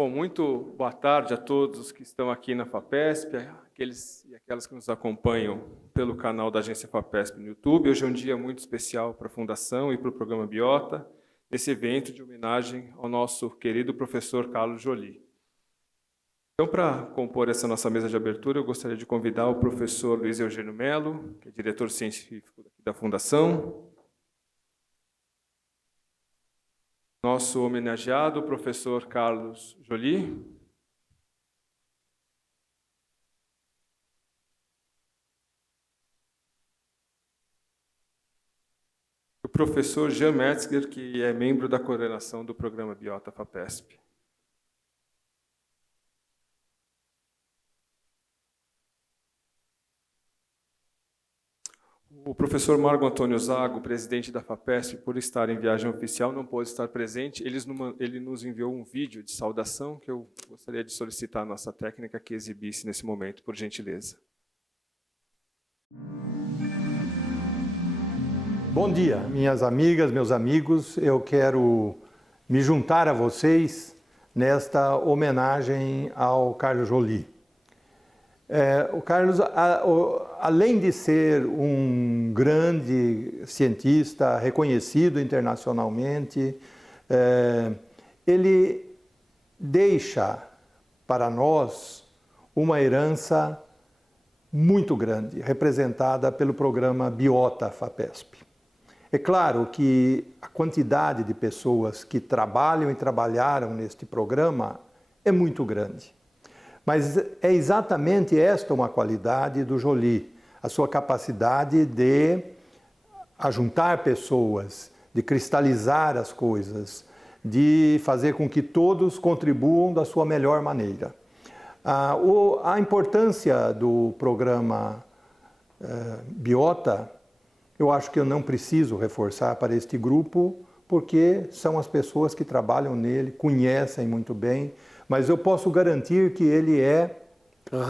Bom, muito boa tarde a todos que estão aqui na FAPESP, aqueles e aquelas que nos acompanham pelo canal da Agência FAPESP no YouTube. Hoje é um dia muito especial para a Fundação e para o programa Biota, nesse evento de homenagem ao nosso querido professor Carlos Joly. Então, para compor essa nossa mesa de abertura, eu gostaria de convidar o professor Luiz Eugênio Melo, que é diretor científico da Fundação, nosso homenageado, o professor Carlos Joly, o professor Jean Metzger, que é membro da coordenação do programa Biota FAPESP. O professor Marco Antônio Zago, presidente da FAPESP, por estar em viagem oficial, não pôde estar presente. Ele nos enviou um vídeo de saudação que eu gostaria de solicitar à nossa técnica que exibisse nesse momento, por gentileza. Bom dia, minhas amigas, meus amigos. Eu quero me juntar a vocês nesta homenagem ao Carlos Joly. O Carlos, além de ser um grande cientista reconhecido internacionalmente, ele deixa para nós uma herança muito grande, representada pelo programa Biota FAPESP. É claro que a quantidade de pessoas que trabalham e trabalharam neste programa é muito grande. Mas é exatamente esta uma qualidade do Joly, a sua capacidade de ajuntar pessoas, de cristalizar as coisas, de fazer com que todos contribuam da sua melhor maneira. A importância do programa Biota, eu acho que eu não preciso reforçar para este grupo, porque são as pessoas que trabalham nele, conhecem muito bem, mas eu posso garantir que ele é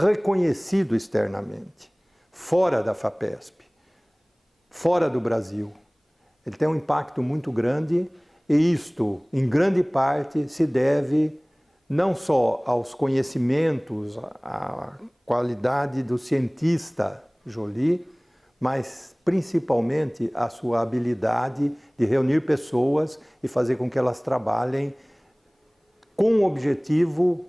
reconhecido externamente, fora da FAPESP, fora do Brasil. Ele tem um impacto muito grande e isto, em grande parte, se deve não só aos conhecimentos, à qualidade do cientista Joly, mas principalmente à sua habilidade de reunir pessoas e fazer com que elas trabalhem com um objetivo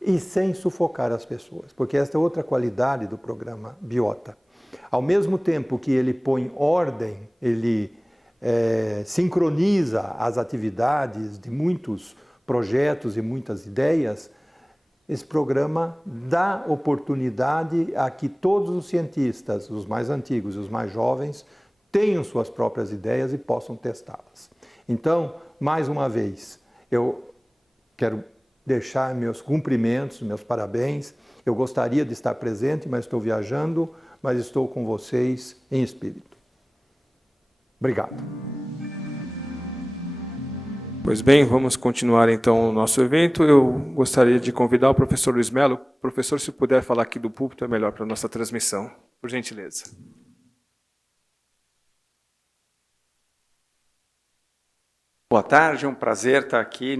e sem sufocar as pessoas, porque esta é outra qualidade do programa Biota. Ao mesmo tempo que ele põe ordem, ele sincroniza as atividades de muitos projetos e muitas ideias, esse programa dá oportunidade a que todos os cientistas, os mais antigos e os mais jovens, tenham suas próprias ideias e possam testá-las. Então, mais uma vez, eu quero deixar meus cumprimentos, meus parabéns. Eu gostaria de estar presente, mas estou viajando, mas estou com vocês em espírito. Obrigado. Pois bem, vamos continuar então o nosso evento. Eu gostaria de convidar o professor Luiz Melo. Professor, se puder falar aqui do púlpito, é melhor para a nossa transmissão. Por gentileza. Boa tarde, é um prazer estar aqui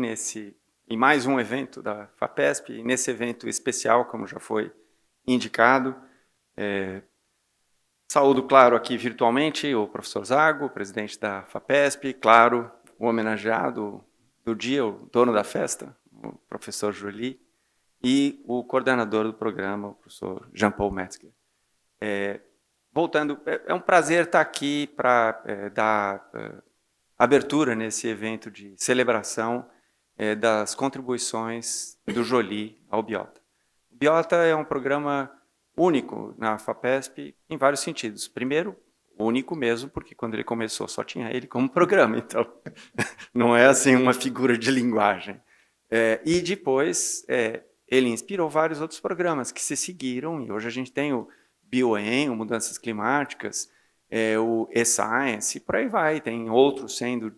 em mais um evento da FAPESP, nesse evento especial, como já foi indicado. Saúdo, claro, aqui virtualmente o professor Zago, presidente da FAPESP, claro, o homenageado do dia, o dono da festa, o professor Joly, e o coordenador do programa, o professor Jean-Paul Metzger. Voltando, é um prazer estar aqui para dar abertura nesse evento de celebração das contribuições do Joly ao Biota. O Biota é um programa único na FAPESP em vários sentidos. Primeiro, único mesmo, porque quando ele começou só tinha ele como programa, então não é assim uma figura de linguagem. E depois ele inspirou vários outros programas que se seguiram, e hoje a gente tem o BioEM, o Mudanças Climáticas, o e-Science, e por aí vai, tem outros sendo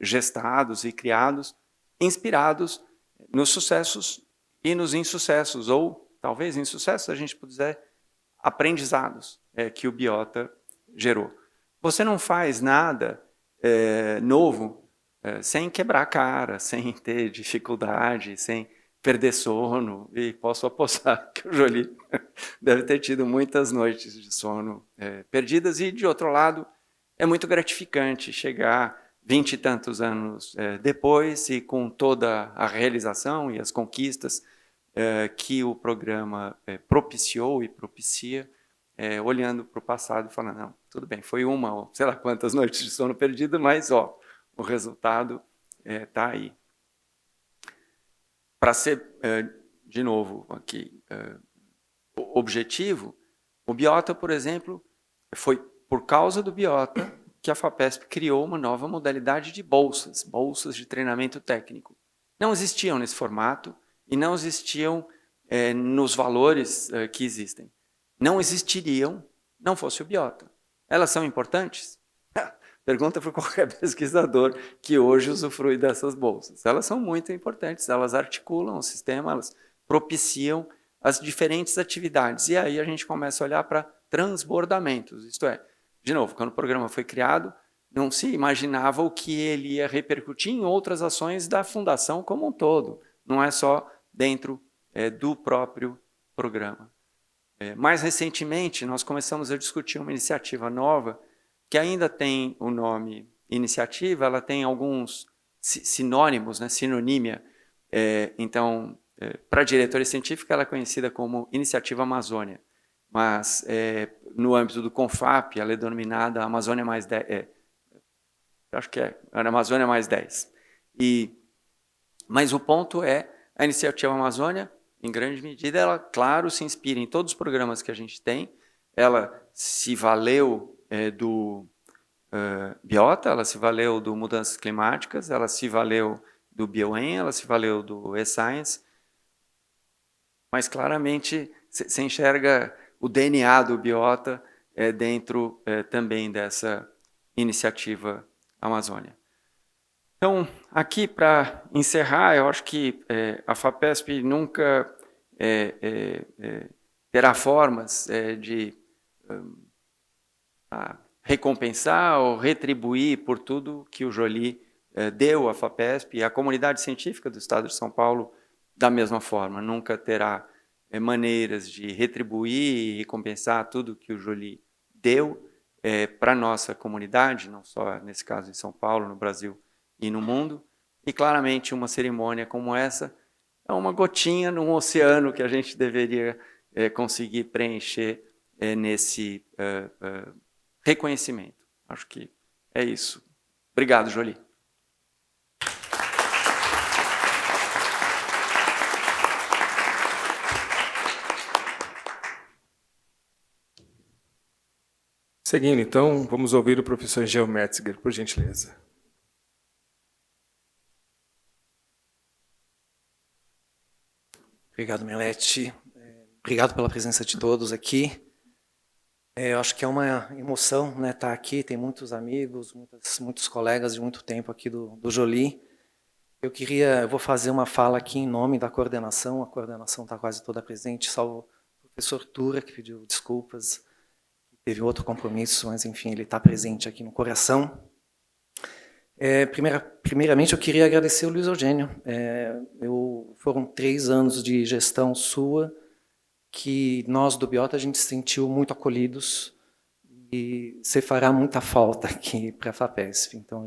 gestados e criados, inspirados nos sucessos e nos insucessos, ou talvez insucessos a gente puder aprendizados que o Biota gerou. Você não faz nada novo sem quebrar a cara, sem ter dificuldade, sem perder sono, e posso apostar que o Joly deve ter tido muitas noites de sono perdidas, e, de outro lado, é muito gratificante chegar 20 e tantos anos depois e com toda a realização e as conquistas que o programa propiciou e propicia, olhando para o passado e falando, não, tudo bem, foi uma, ou sei lá quantas noites de sono perdidas, mas o resultado está aí. Para ser, de novo, aqui, objetivo, o Biota, por exemplo, foi por causa do Biota que a FAPESP criou uma nova modalidade de bolsas de treinamento técnico. Não existiam nesse formato e não existiam nos valores que existem. Não existiriam, não fosse o Biota. Elas são importantes? Pergunta para qualquer pesquisador que hoje usufrui dessas bolsas. Elas são muito importantes, elas articulam o sistema, elas propiciam as diferentes atividades. E aí a gente começa a olhar para transbordamentos, isto é, de novo, quando o programa foi criado, não se imaginava o que ele ia repercutir em outras ações da fundação como um todo, não é só dentro do próprio programa. Mais recentemente, nós começamos a discutir uma iniciativa nova, que ainda tem o nome iniciativa, ela tem alguns sinônimos, né, sinonímia. Então, para a diretoria científica, ela é conhecida como Iniciativa Amazônia, mas no âmbito do CONFAP, ela é denominada Amazônia mais 10, acho que é Amazônia mais 10. Mas o ponto é, a Iniciativa Amazônia, em grande medida, ela, claro, se inspira em todos os programas que a gente tem, ela se valeu do Biota, ela se valeu do Mudanças Climáticas, ela se valeu do BioEn, ela se valeu do eScience, mas claramente você enxerga o DNA do Biota dentro também dessa iniciativa Amazônia. Então, aqui para encerrar, eu acho que a FAPESP nunca terá formas de recompensar ou retribuir por tudo que o Joly deu à FAPESP, e a comunidade científica do Estado de São Paulo da mesma forma. Nunca terá maneiras de retribuir e recompensar tudo que o Joly deu para a nossa comunidade, não só nesse caso em São Paulo, no Brasil e no mundo. E claramente uma cerimônia como essa é uma gotinha num oceano que a gente deveria conseguir preencher nesse reconhecimento. Acho que é isso. Obrigado, Joly. Seguindo, então, vamos ouvir o professor Geo Metzger, por gentileza. Obrigado, Melete. Obrigado pela presença de todos aqui. Eu acho que é uma emoção, né, estar aqui. Tem muitos amigos, muitos colegas de muito tempo aqui do Joly. Eu vou fazer uma fala aqui em nome da coordenação. A coordenação está quase toda presente, salvo o professor Tura, que pediu desculpas. Teve outro compromisso, mas, enfim, ele está presente aqui no coração. Primeiramente, eu queria agradecer o Luiz Eugênio. Foram 3 anos de gestão sua que nós, do Biota, a gente se sentiu muito acolhidos e você fará muita falta aqui para a FAPESP. Então,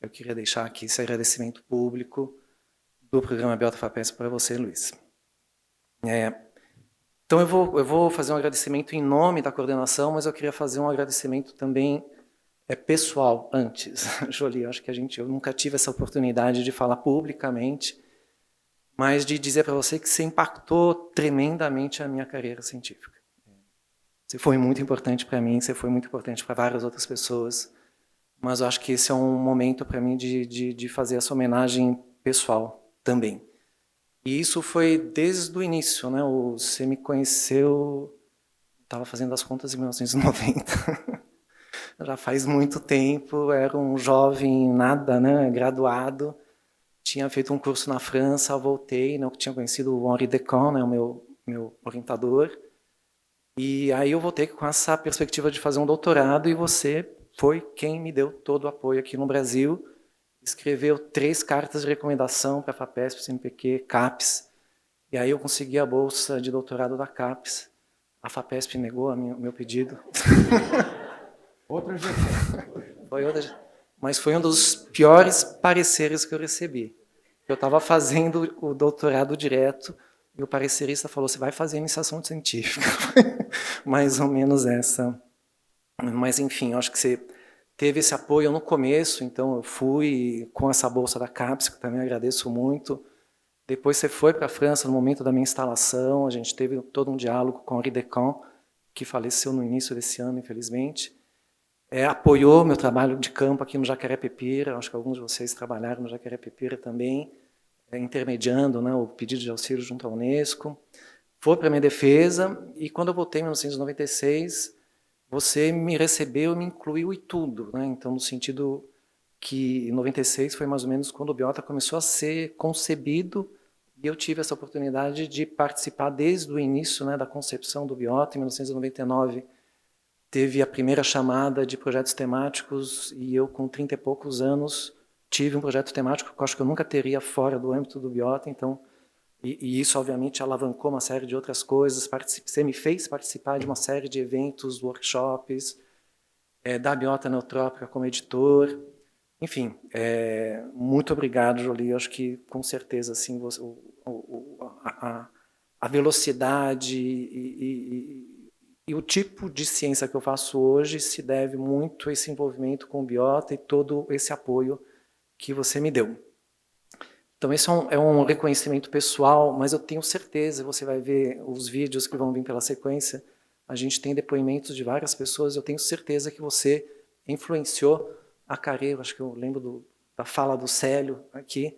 eu queria deixar aqui esse agradecimento público do programa Biota FAPESP para você, Luiz. Então, eu vou fazer um agradecimento em nome da coordenação, mas eu queria fazer um agradecimento também pessoal antes. Joly, acho que eu nunca tive essa oportunidade de falar publicamente, mas de dizer para você que você impactou tremendamente a minha carreira científica. Você foi muito importante para mim, você foi muito importante para várias outras pessoas, mas eu acho que esse é um momento para mim de fazer essa homenagem pessoal também. E isso foi desde o início, né? Você me conheceu, estava fazendo as contas em 1990, já faz muito tempo, era um jovem nada, né? Graduado, tinha feito um curso na França, voltei, né? Eu tinha conhecido o Henri Decan, né? O meu orientador, e aí eu voltei com essa perspectiva de fazer um doutorado, e você foi quem me deu todo o apoio aqui no Brasil, escreveu 3 cartas de recomendação para a FAPESP, CNPq, CAPES, e aí eu consegui a bolsa de doutorado da CAPES. A FAPESP negou o meu pedido. Outra gestão. Mas foi um dos piores pareceres que eu recebi. Eu estava fazendo o doutorado direto e o parecerista falou, você vai fazer iniciação científica. Mais ou menos essa. Mas, enfim, eu acho que você teve esse apoio no começo, então eu fui com essa bolsa da CAPES, que também agradeço muito. Depois você foi para a França no momento da minha instalação, a gente teve todo um diálogo com o Henri Descamps, que faleceu no início desse ano, infelizmente. Apoiou meu trabalho de campo aqui no Jacaré-Pepira, acho que alguns de vocês trabalharam no Jacaré-Pepira também, intermediando, né, o pedido de auxílio junto à Unesco. Foi para a minha defesa, e quando eu voltei em 1996, você me recebeu e me incluiu em tudo, né? Então, no sentido que em 96 foi mais ou menos quando o Biota começou a ser concebido, e eu tive essa oportunidade de participar desde o início, né, da concepção do Biota. Em 1999 teve a primeira chamada de projetos temáticos, e eu, com 30 e poucos anos, tive um projeto temático que eu acho que eu nunca teria fora do âmbito do Biota. Então, e isso, obviamente, alavancou uma série de outras coisas. Você me fez participar de uma série de eventos, workshops, da Biota Neotrópica como editor. Enfim, muito obrigado, Jolie. Eu acho que, com certeza, assim, a velocidade e o tipo de ciência que eu faço hoje se deve muito a esse envolvimento com o Biota e todo esse apoio que você me deu. Então, esse é um reconhecimento pessoal, mas eu tenho certeza, você vai ver os vídeos que vão vir pela sequência, a gente tem depoimentos de várias pessoas, eu tenho certeza que você influenciou a carreira, acho que eu lembro da fala do Célio aqui,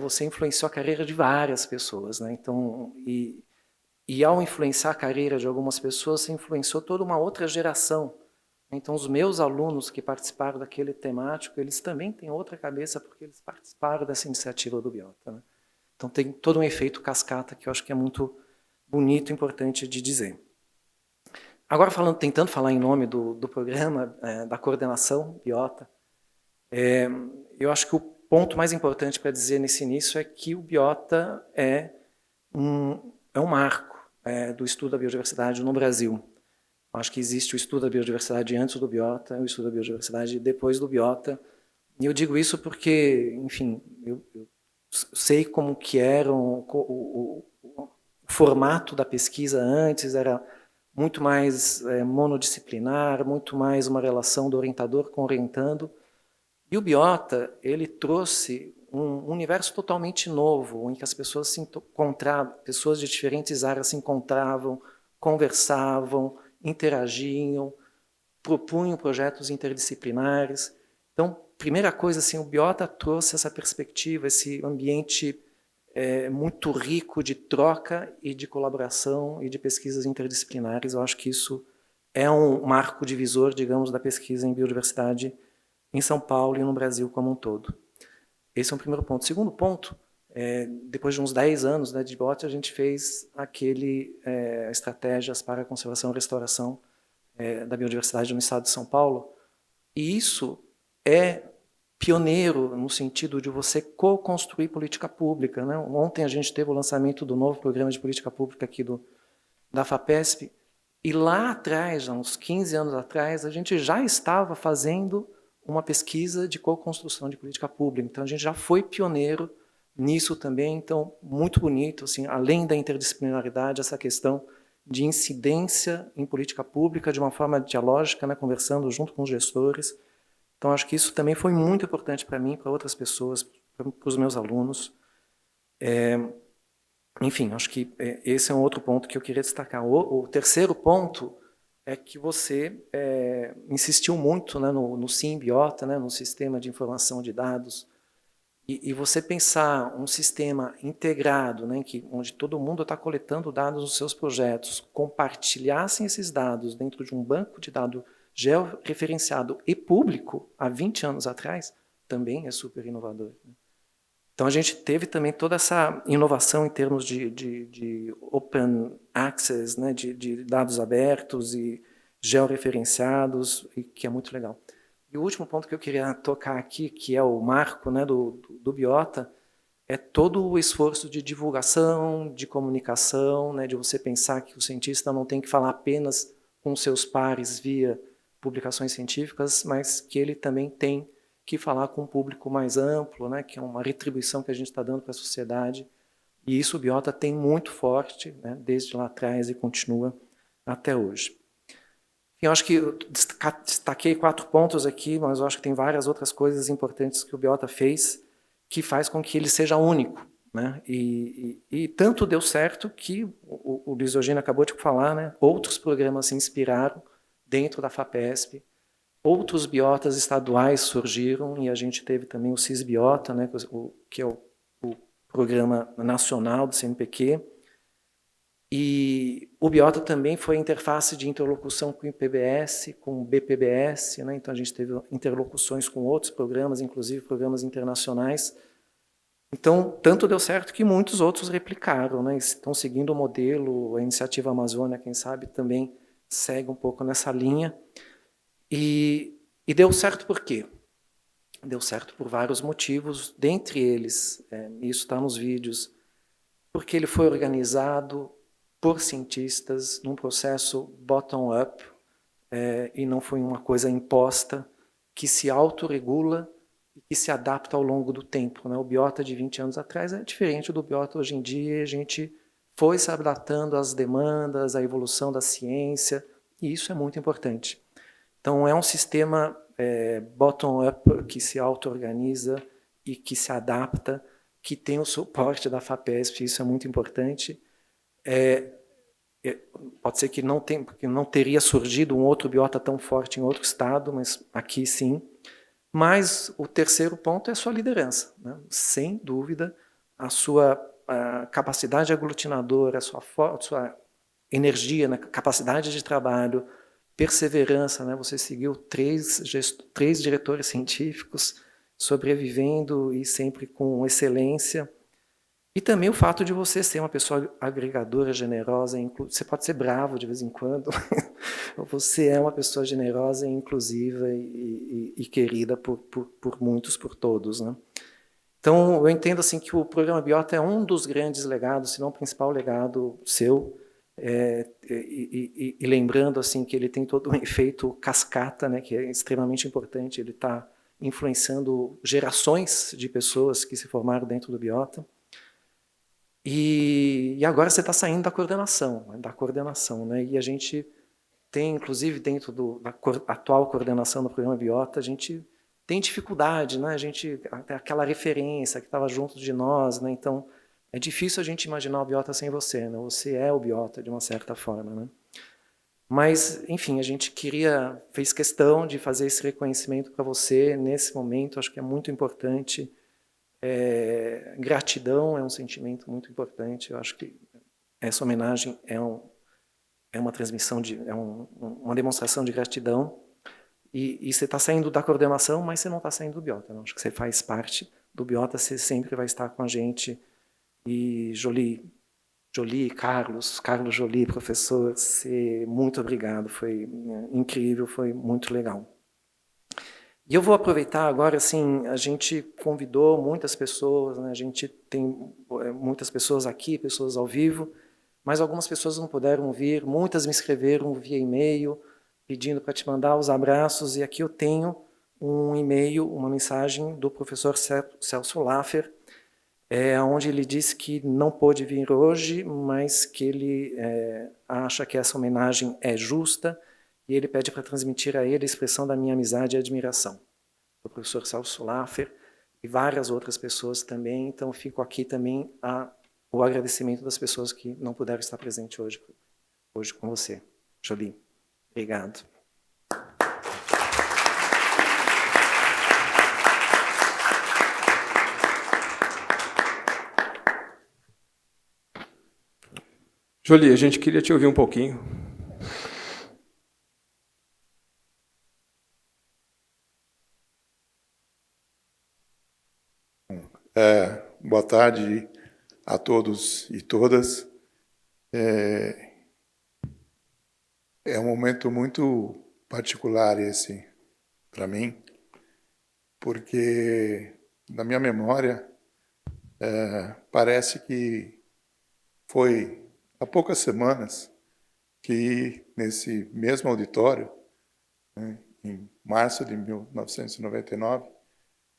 você influenciou a carreira de várias pessoas, né? Então, e ao influenciar a carreira de algumas pessoas, você influenciou toda uma outra geração. Então, os meus alunos que participaram daquele temático, eles também têm outra cabeça porque eles participaram dessa iniciativa do Biota, né? Então, tem todo um efeito cascata que eu acho que é muito bonito e importante de dizer. Agora, tentando falar em nome do programa, da coordenação Biota, eu acho que o ponto mais importante para dizer nesse início é que o Biota é um marco do estudo da biodiversidade no Brasil. Acho que existe o estudo da biodiversidade antes do Biota, o estudo da biodiversidade depois do Biota. E eu digo isso porque, enfim, eu sei como que era o formato da pesquisa antes, era muito mais monodisciplinar, muito mais uma relação do orientador com o orientando. E o Biota, ele trouxe um universo totalmente novo, em que as pessoas se encontravam, pessoas de diferentes áreas se encontravam, conversavam, interagiam, propunham projetos interdisciplinares. Então, primeira coisa, assim, o Biota trouxe essa perspectiva, esse ambiente muito rico de troca e de colaboração e de pesquisas interdisciplinares. Eu acho que isso é um marco divisor, digamos, da pesquisa em biodiversidade em São Paulo e no Brasil como um todo. Esse é um primeiro ponto. Segundo ponto, depois de uns 10 anos, né, de Biota, a gente fez estratégias para a conservação e restauração da biodiversidade no estado de São Paulo, e isso é pioneiro no sentido de você co-construir política pública, né? Ontem a gente teve o lançamento do novo programa de política pública aqui da FAPESP, e lá atrás, há uns 15 anos atrás, a gente já estava fazendo uma pesquisa de co-construção de política pública. Então, a gente já foi pioneiro nisso também. Então, muito bonito, assim, além da interdisciplinaridade, essa questão de incidência em política pública de uma forma dialógica, né, conversando junto com os gestores. Então, acho que isso também foi muito importante para mim, para outras pessoas, para os meus alunos. Enfim, acho que esse é um outro ponto que eu queria destacar. O terceiro ponto é que você insistiu muito, né, no SimBiota, né, no sistema de informação de dados, e você pensar um sistema integrado, né, onde todo mundo está coletando dados dos seus projetos, compartilhassem esses dados dentro de um banco de dados georreferenciado e público, há 20 anos atrás, também é super inovador, né? Então, a gente teve também toda essa inovação em termos de open access, né, de dados abertos e georreferenciados, e que é muito legal. E o último ponto que eu queria tocar aqui, que é o marco, né, do Biota, é todo o esforço de divulgação, de comunicação, né, de você pensar que o cientista não tem que falar apenas com seus pares via publicações científicas, mas que ele também tem que falar com um público mais amplo, né, que é uma retribuição que a gente está dando para a sociedade. E isso o Biota tem muito forte, né, desde lá atrás e continua até hoje. Eu acho que eu destaquei 4 pontos aqui, mas eu acho que tem várias outras coisas importantes que o Biota fez que faz com que ele seja único, né? E tanto deu certo que o Luiz Eugênio acabou de falar, né? Outros programas se inspiraram dentro da FAPESP, outros biotas estaduais surgiram e a gente teve também o CISBiota, né? Que é o programa nacional do CNPq. E o Biota também foi interface de interlocução com o IPBS, com o BPBS, né? Então a gente teve interlocuções com outros programas, inclusive programas internacionais. Então, tanto deu certo que muitos outros replicaram, né? Estão seguindo o modelo, a Iniciativa Amazônia, quem sabe, também segue um pouco nessa linha. E deu certo por quê? Deu certo por vários motivos, dentre eles, isso está nos vídeos, porque ele foi organizado por cientistas num processo bottom-up, e não foi uma coisa imposta, que se autorregula e que se adapta ao longo do tempo, né? O Biota de 20 anos atrás é diferente do Biota hoje em dia, a gente foi se adaptando às demandas, à evolução da ciência, e isso é muito importante. Então, é um sistema bottom-up que se auto-organiza e que se adapta, que tem o suporte da FAPESP, isso é muito importante. Pode ser que não teria surgido um outro Biota tão forte em outro estado, mas aqui sim. Mas o terceiro ponto é a sua liderança, né? Sem dúvida, a sua capacidade aglutinadora, a sua energia, né? Capacidade de trabalho, perseverança, né? Você seguiu 3 diretores científicos, sobrevivendo e sempre com excelência. E também o fato de você ser uma pessoa agregadora, generosa, você pode ser bravo de vez em quando, você é uma pessoa generosa, inclusiva e querida por muitos, por todos, né? Então, eu entendo assim que o programa Biota é um dos grandes legados, se não o principal legado seu, e lembrando assim que ele tem todo um efeito cascata, né, que é extremamente importante, ele está influenciando gerações de pessoas que se formaram dentro do Biota. E agora você está saindo da coordenação, né? E a gente tem, inclusive, dentro da atual coordenação do programa Biota, a gente tem dificuldade, né? A gente tem aquela referência que estava junto de nós, né? Então, é difícil a gente imaginar o Biota sem você, né? Você é o Biota, de uma certa forma, né? Mas, enfim, a gente fez questão de fazer esse reconhecimento para você nesse momento, acho que é muito importante. Gratidão é um sentimento muito importante. Eu acho que essa homenagem é uma transmissão uma demonstração de gratidão. E você está saindo da coordenação, mas você não está saindo do Biota. Não? Acho que você faz parte do Biota, você sempre vai estar com a gente. E Jolie, Carlos Jolie, professor, muito obrigado. Foi incrível, foi muito legal. E eu vou aproveitar agora, assim, a gente convidou muitas pessoas, né? A gente tem muitas pessoas aqui, pessoas ao vivo, mas algumas pessoas não puderam vir, muitas me escreveram via e-mail, pedindo para te mandar os abraços, e aqui eu tenho um e-mail, uma mensagem do professor Celso Laffer, onde ele disse que não pôde vir hoje, mas que ele acha que essa homenagem é justa, e ele pede para transmitir a ele a expressão da minha amizade e admiração. O professor Celso Laffer e várias outras pessoas também. Então, fico aqui também o agradecimento das pessoas que não puderam estar presentes hoje com você. Jolie, obrigado. Jolie, a gente queria te ouvir um pouquinho. Boa tarde a todos e todas. É um momento muito particular esse para mim, porque, na minha memória, parece que foi há poucas semanas que, nesse mesmo auditório, né, em março de 1999,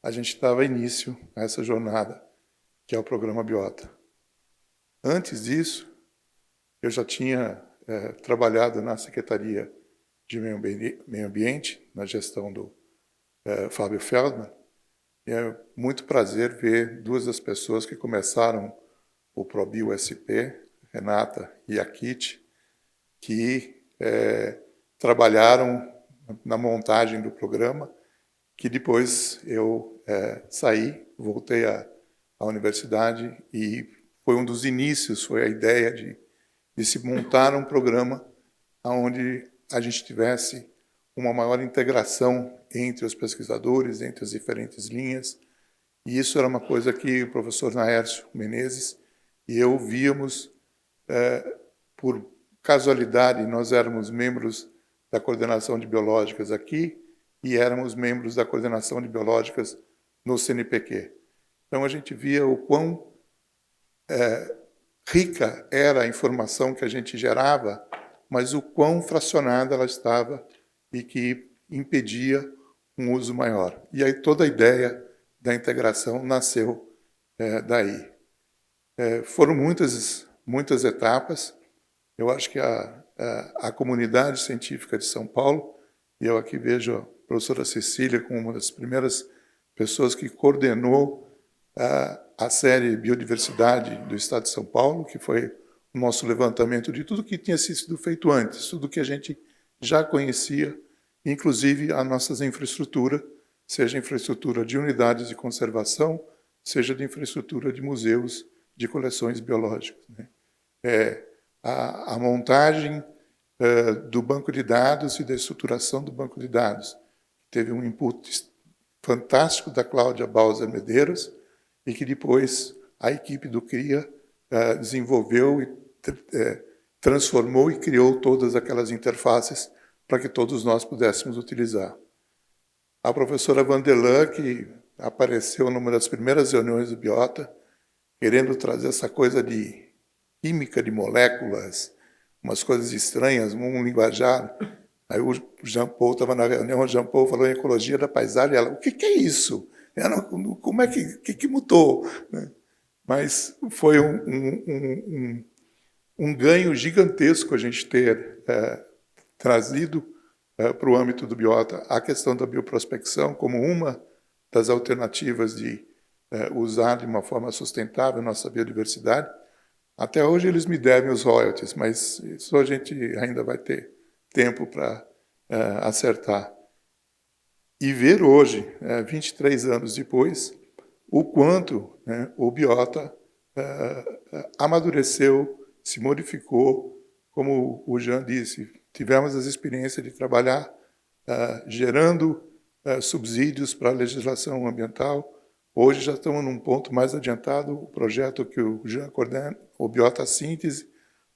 a gente dava início a essa jornada, que é o Programa Biota. Antes disso, eu já tinha trabalhado na Secretaria de Meio Ambiente, na gestão do Fábio Feldman, e é muito prazer ver duas das pessoas que começaram o ProBio-SP, Renata e a Kitty, que trabalharam na montagem do programa, que depois eu saí, voltei à universidade e foi um dos inícios, foi a ideia de se montar um programa onde a gente tivesse uma maior integração entre os pesquisadores, entre as diferentes linhas. E isso era uma coisa que o professor Naércio Menezes e eu víamos por casualidade. Nós éramos membros da coordenação de biológicas aqui e éramos membros da coordenação de biológicas no CNPq. Então, a gente via o quão rica era a informação que a gente gerava, mas o quão fracionada ela estava e que impedia um uso maior. E aí toda a ideia da integração nasceu daí. Foram muitas etapas. Eu acho que a comunidade científica de São Paulo, e eu aqui vejo a professora Cecília como uma das primeiras pessoas que coordenou a série Biodiversidade do Estado de São Paulo, que foi o nosso levantamento de tudo que tinha sido feito antes, tudo que a gente já conhecia, inclusive a nossa infraestrutura, seja infraestrutura de unidades de conservação, seja de infraestrutura de museus de coleções biológicas, né? A montagem do banco de dados e da estruturação do banco de dados. Teve um input fantástico da Cláudia Bauser Medeiros e que depois a equipe do CRIA desenvolveu e transformou e criou todas aquelas interfaces para que todos nós pudéssemos utilizar. A professora Vandelan, que apareceu numa das primeiras reuniões do Biota, querendo trazer essa coisa de química de moléculas, umas coisas estranhas, um linguajar. Aí o Jean Paul estava na reunião, o Jean Paul falou em ecologia da paisagem, e ela, o que é isso? Ela, como é que mudou? Mas foi um ganho gigantesco a gente ter trazido para o âmbito do Biota a questão da bioprospecção como uma das alternativas de usar de uma forma sustentável nossa biodiversidade. Até hoje eles me devem os royalties, mas isso a gente ainda vai ter tempo para acertar. E ver hoje, 23 anos depois, o quanto o Biota amadureceu, se modificou, como o Jean disse, tivemos as experiências de trabalhar gerando subsídios para a legislação ambiental. Hoje já estamos num ponto mais adiantado, o projeto que o Jean coordena, o Biota Síntese,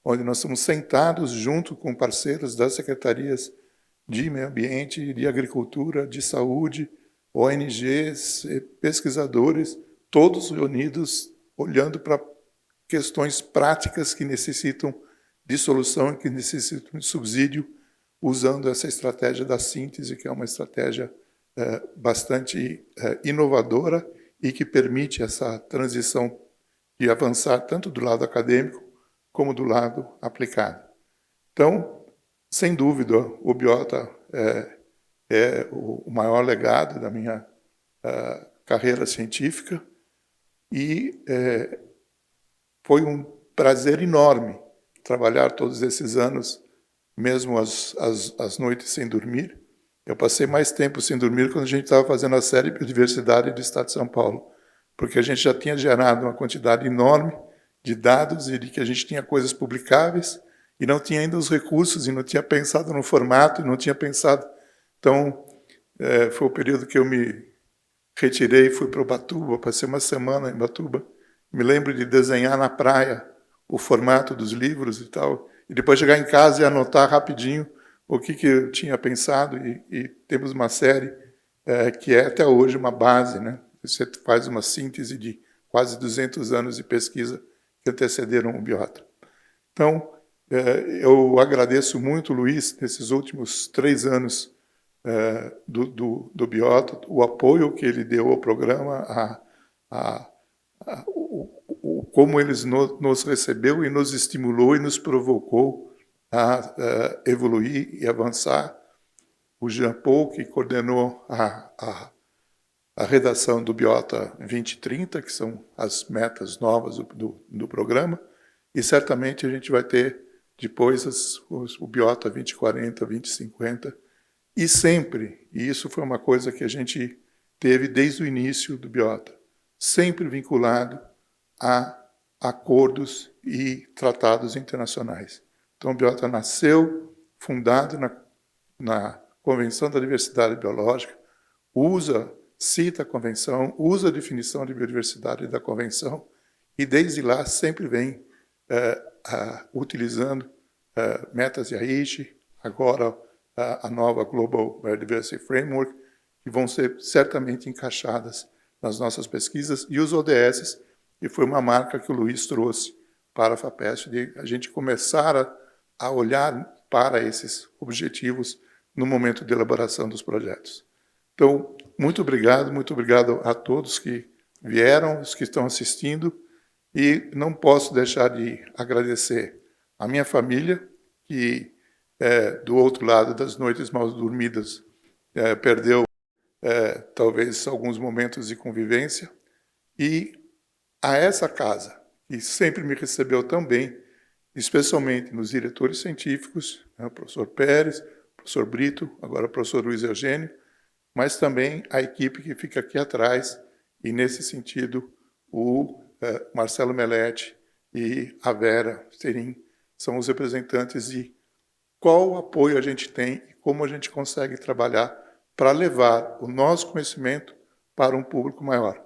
onde nós estamos sentados junto com parceiros das secretarias de meio ambiente, de agricultura, de saúde, ONGs, pesquisadores, todos reunidos, olhando para questões práticas que necessitam de solução e que necessitam de subsídio, usando essa estratégia da síntese, que é uma estratégia bastante inovadora e que permite essa transição de avançar tanto do lado acadêmico como do lado aplicado. Então, sem dúvida, o Biota é o maior legado da minha carreira científica e foi um prazer enorme trabalhar todos esses anos, mesmo as noites sem dormir. Eu passei mais tempo sem dormir quando a gente estava fazendo a série Biodiversidade do Estado de São Paulo, porque a gente já tinha gerado uma quantidade enorme de dados e de que a gente tinha coisas publicáveis e não tinha ainda os recursos e não tinha pensado no formato e não tinha pensado. Então, foi o período que eu me retirei, fui para Ubatuba, passei uma semana em Ubatuba. Me lembro de desenhar na praia o formato dos livros e tal, e depois chegar em casa e anotar rapidinho o que eu tinha pensado, e temos uma série que é até hoje uma base, né? Você faz uma síntese de quase 200 anos de pesquisa que antecederam o biota. Então, eu agradeço muito, Luiz, nesses últimos 3 anos do biota, o apoio que ele deu ao programa, como ele nos recebeu e nos estimulou e nos provocou a evoluir e avançar. O Jean Paul, que coordenou a redação do Biota 2030, que são as metas novas do programa, e certamente a gente vai ter depois o Biota 2040, 2050, e sempre, e isso foi uma coisa que a gente teve desde o início do Biota, sempre vinculado a acordos e tratados internacionais. Então, o Biota nasceu, fundado na Convenção da Diversidade Biológica, cita a Convenção, usa a definição de biodiversidade da Convenção, e desde lá sempre vem utilizando metas de Aichi, agora a nova Global Biodiversity Framework, que vão ser certamente encaixadas nas nossas pesquisas, e os ODS, que foi uma marca que o Luiz trouxe para a FAPESP, de a gente começar a olhar para esses objetivos no momento de elaboração dos projetos. Então, muito obrigado a todos que vieram, os que estão assistindo, e não posso deixar de agradecer a minha família, que do outro lado das noites mal dormidas perdeu talvez alguns momentos de convivência, e a essa casa, que sempre me recebeu tão bem, especialmente nos diretores científicos, o professor Pérez, o professor Brito, agora o professor Luiz Eugênio, mas também a equipe que fica aqui atrás, e nesse sentido o Marcelo Melete e a Vera Serim são os representantes de qual apoio a gente tem e como a gente consegue trabalhar para levar o nosso conhecimento para um público maior.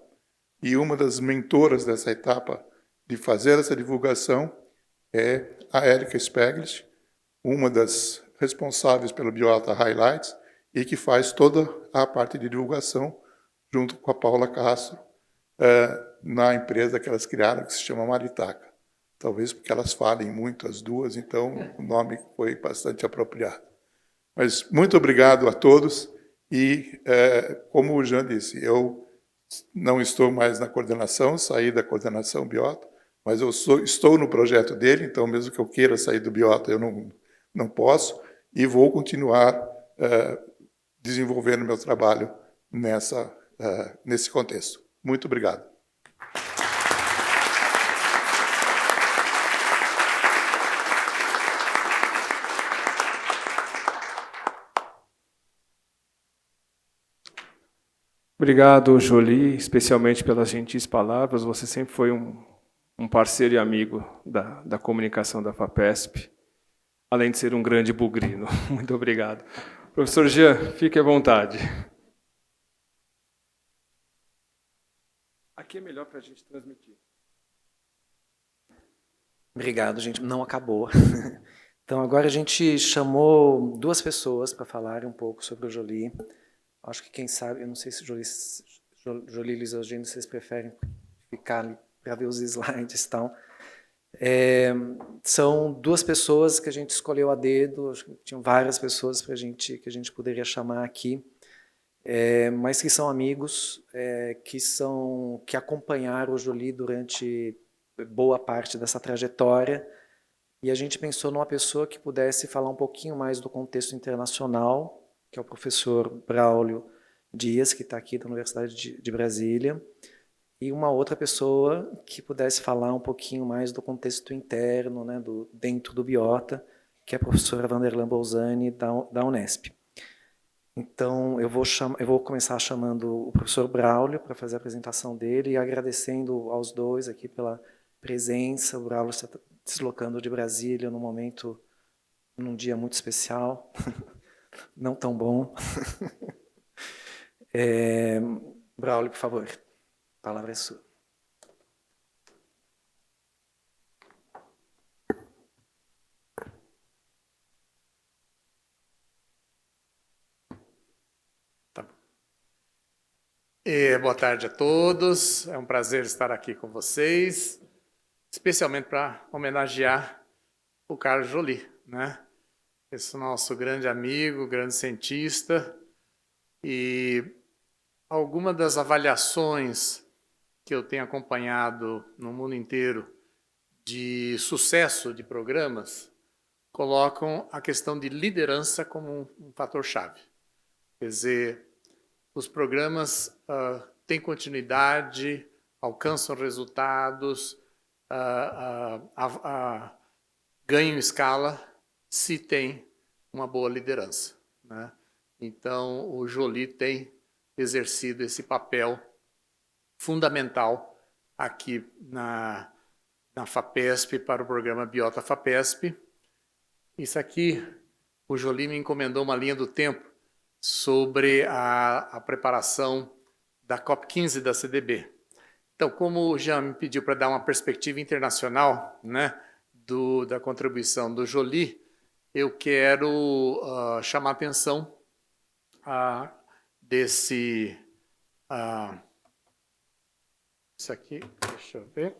E uma das mentoras dessa etapa de fazer essa divulgação é a Érica Speglitz, uma das responsáveis pelo Biota Highlights e que faz toda a parte de divulgação junto com a Paula Castro na empresa que elas criaram, que se chama Maritaca. Talvez porque elas falem muito as duas, então o nome foi bastante apropriado. Mas muito obrigado a todos e, como o Jean disse, eu não estou mais na coordenação, saí da coordenação Biota, mas eu estou no projeto dele, então mesmo que eu queira sair do Biota, eu não posso, e vou continuar desenvolvendo meu trabalho nesse contexto. Muito obrigado. Obrigado, Jolie, especialmente pelas gentis palavras. Você sempre foi um parceiro e amigo da comunicação da FAPESP, além de ser um grande bugrino. Muito obrigado. Professor Jean, fique à vontade. Aqui é melhor para a gente transmitir. Obrigado, gente. Não acabou. Então, agora a gente chamou 2 pessoas para falarem um pouco sobre o Jolie. Acho que, quem sabe, eu não sei se Jolie e Luiz Eugênio, vocês preferem ficar ali para ver os slides e tal. São 2 pessoas que a gente escolheu a dedo, acho que tinham várias pessoas que a gente poderia chamar aqui, mas que são amigos, que acompanharam o Jolie durante boa parte dessa trajetória, e a gente pensou numa pessoa que pudesse falar um pouquinho mais do contexto internacional, que é o professor Braulio Dias, que está aqui da Universidade de Brasília, e uma outra pessoa que pudesse falar um pouquinho mais do contexto interno, né, dentro do Biota, que é a professora Vanderlan Bolzani, da Unesp. Então, eu vou começar chamando o professor Braulio para fazer a apresentação dele e agradecendo aos 2 aqui pela presença. O Braulio está se deslocando de Brasília num dia muito especial, não tão bom. Braulio, por favor, a palavra é sua. Tá bom. Boa tarde a todos. É um prazer estar aqui com vocês, especialmente para homenagear o Carlos Joly, né? Esse nosso grande amigo, grande cientista. E algumas das avaliações que eu tenho acompanhado no mundo inteiro de sucesso de programas colocam a questão de liderança como um fator-chave. Quer dizer, os programas têm continuidade, alcançam resultados, ganham escala se tem uma boa liderança, né? Então, o Joly tem exercido esse papel fundamental aqui na FAPESP para o programa Biota FAPESP. Isso aqui, o Joly me encomendou uma linha do tempo sobre a preparação da COP15 da CDB. Então, como o Jean me pediu para dar uma perspectiva internacional, né, da contribuição do Joly, eu quero chamar a atenção desse... isso aqui, deixa eu ver.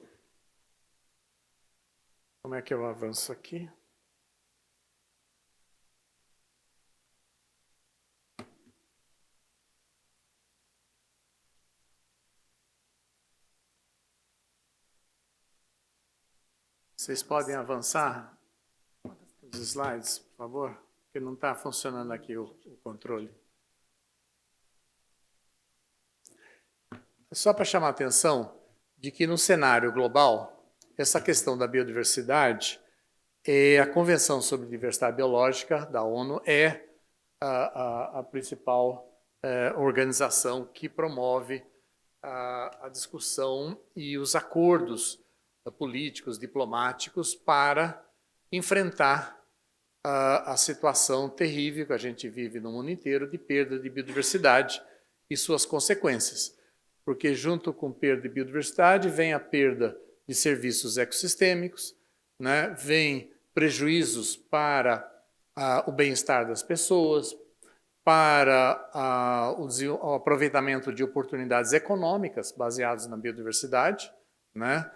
Como é que eu avanço aqui? Vocês podem avançar os slides, por favor? Porque não está funcionando aqui o controle. Só para chamar a atenção de que no cenário global, essa questão da biodiversidade, a Convenção sobre Diversidade Biológica da ONU é a principal organização que promove a discussão e os acordos políticos, diplomáticos, para enfrentar a situação terrível que a gente vive no mundo inteiro de perda de biodiversidade e suas consequências. Porque junto com perda de biodiversidade vem a perda de serviços ecossistêmicos, né? Vem prejuízos para o bem-estar das pessoas, para o aproveitamento de oportunidades econômicas baseadas na biodiversidade, né?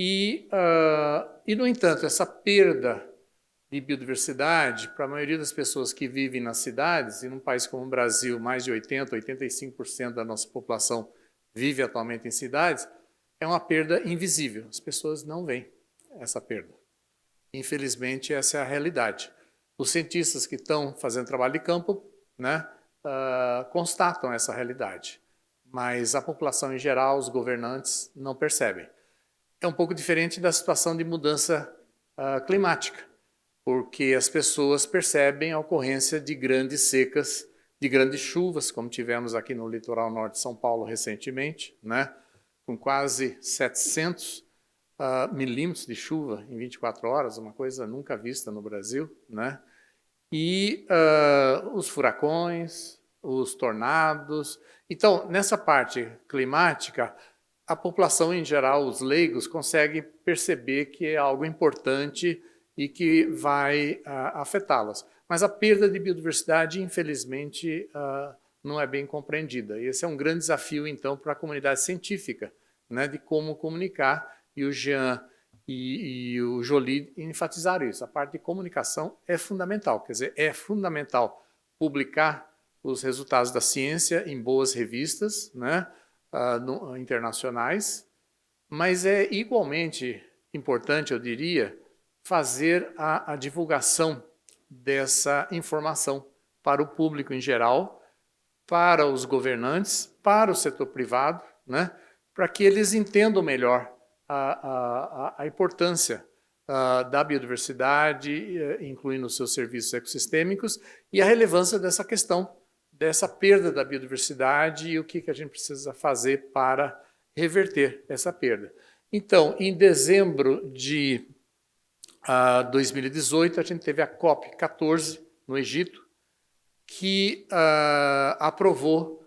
E, no entanto, essa perda de biodiversidade, para a maioria das pessoas que vivem nas cidades, e num país como o Brasil, mais de 80%, 85% da nossa população vive atualmente em cidades, é uma perda invisível. As pessoas não veem essa perda. Infelizmente, essa é a realidade. Os cientistas que estão fazendo trabalho de campo, né, constatam essa realidade, mas a população em geral, os governantes, não percebem. É um pouco diferente da situação de mudança climática, porque as pessoas percebem a ocorrência de grandes secas, de grandes chuvas, como tivemos aqui no litoral norte de São Paulo recentemente, né, com quase 700 milímetros de chuva em 24 horas, uma coisa nunca vista no Brasil, né? E os furacões, os tornados. Então, nessa parte climática, a população em geral, os leigos, conseguem perceber que é algo importante e que vai afetá-las. Mas a perda de biodiversidade, infelizmente, não é bem compreendida. E esse é um grande desafio, então, para a comunidade científica, né, de como comunicar. E o Jean e o Joly enfatizaram isso. A parte de comunicação é fundamental. Quer dizer, é fundamental publicar os resultados da ciência em boas revistas, né, internacionais, mas é igualmente importante, eu diria, fazer a divulgação dessa informação para o público em geral, para os governantes, para o setor privado, né, para que eles entendam melhor a importância da biodiversidade, incluindo os seus serviços ecossistêmicos, e a relevância dessa questão, dessa perda da biodiversidade e o que a gente precisa fazer para reverter essa perda. Então, em dezembro de 2018, a gente teve a COP14 no Egito, que aprovou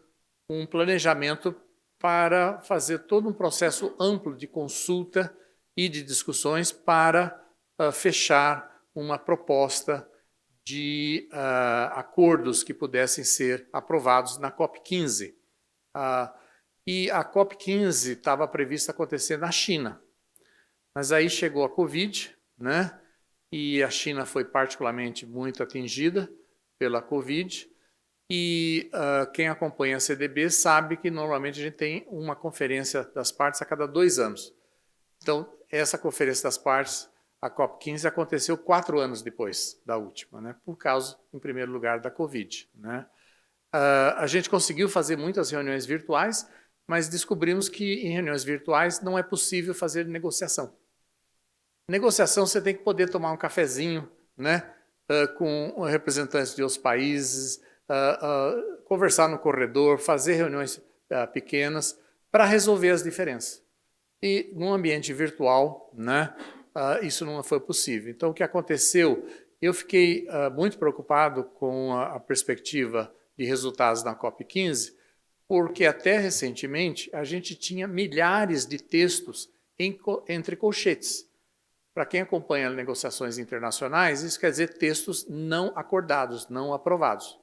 um planejamento para fazer todo um processo amplo de consulta e de discussões para fechar uma proposta de acordos que pudessem ser aprovados na COP15. e a COP15 estava prevista acontecer na China. Mas aí chegou a Covid, né? E a China foi particularmente muito atingida pela Covid. E quem acompanha a CDB sabe que normalmente a gente tem uma conferência das partes a cada 2 anos. Então, essa conferência das partes, a COP15, aconteceu 4 anos depois da última, né? Por causa, em primeiro lugar, da Covid, né? A gente conseguiu fazer muitas reuniões virtuais, mas descobrimos que em reuniões virtuais não é possível fazer negociação. Negociação você tem que poder tomar um cafezinho, né, com representantes de outros países, conversar no corredor, fazer reuniões pequenas para resolver as diferenças. E num ambiente virtual, né, isso não foi possível. Então, o que aconteceu? Eu fiquei muito preocupado com a perspectiva de resultados na COP15, porque até recentemente a gente tinha milhares de textos entre colchetes. Para quem acompanha negociações internacionais, isso quer dizer textos não acordados, não aprovados.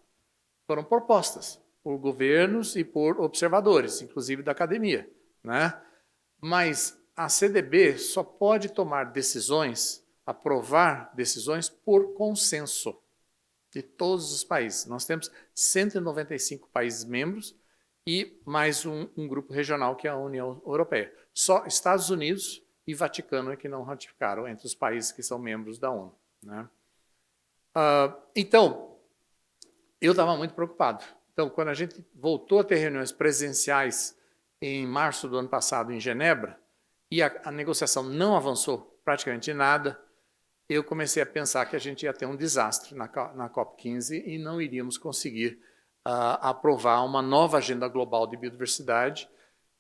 Foram propostas por governos e por observadores, inclusive da academia, né? Mas a CDB só pode tomar decisões, aprovar decisões por consenso de todos os países. Nós temos 195 países membros e mais um grupo regional que é a União Europeia. Só Estados Unidos e Vaticano é que não ratificaram entre os países que são membros da ONU, né? Então, eu estava muito preocupado. Então, quando a gente voltou a ter reuniões presenciais em março do ano passado em Genebra, e a negociação não avançou praticamente nada, eu comecei a pensar que a gente ia ter um desastre na COP15 e não iríamos conseguir aprovar uma nova agenda global de biodiversidade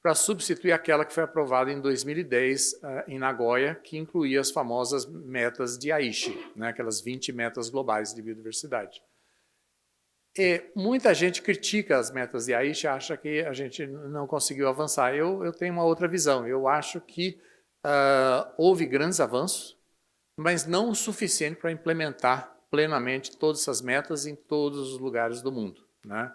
para substituir aquela que foi aprovada em 2010 em Nagoya, que incluía as famosas metas de Aichi, né, aquelas 20 metas globais de biodiversidade. Muita gente critica as metas de Aichi, acha que a gente não conseguiu avançar. Eu tenho uma outra visão. Eu acho que houve grandes avanços, mas não o suficiente para implementar plenamente todas essas metas em todos os lugares do mundo, né?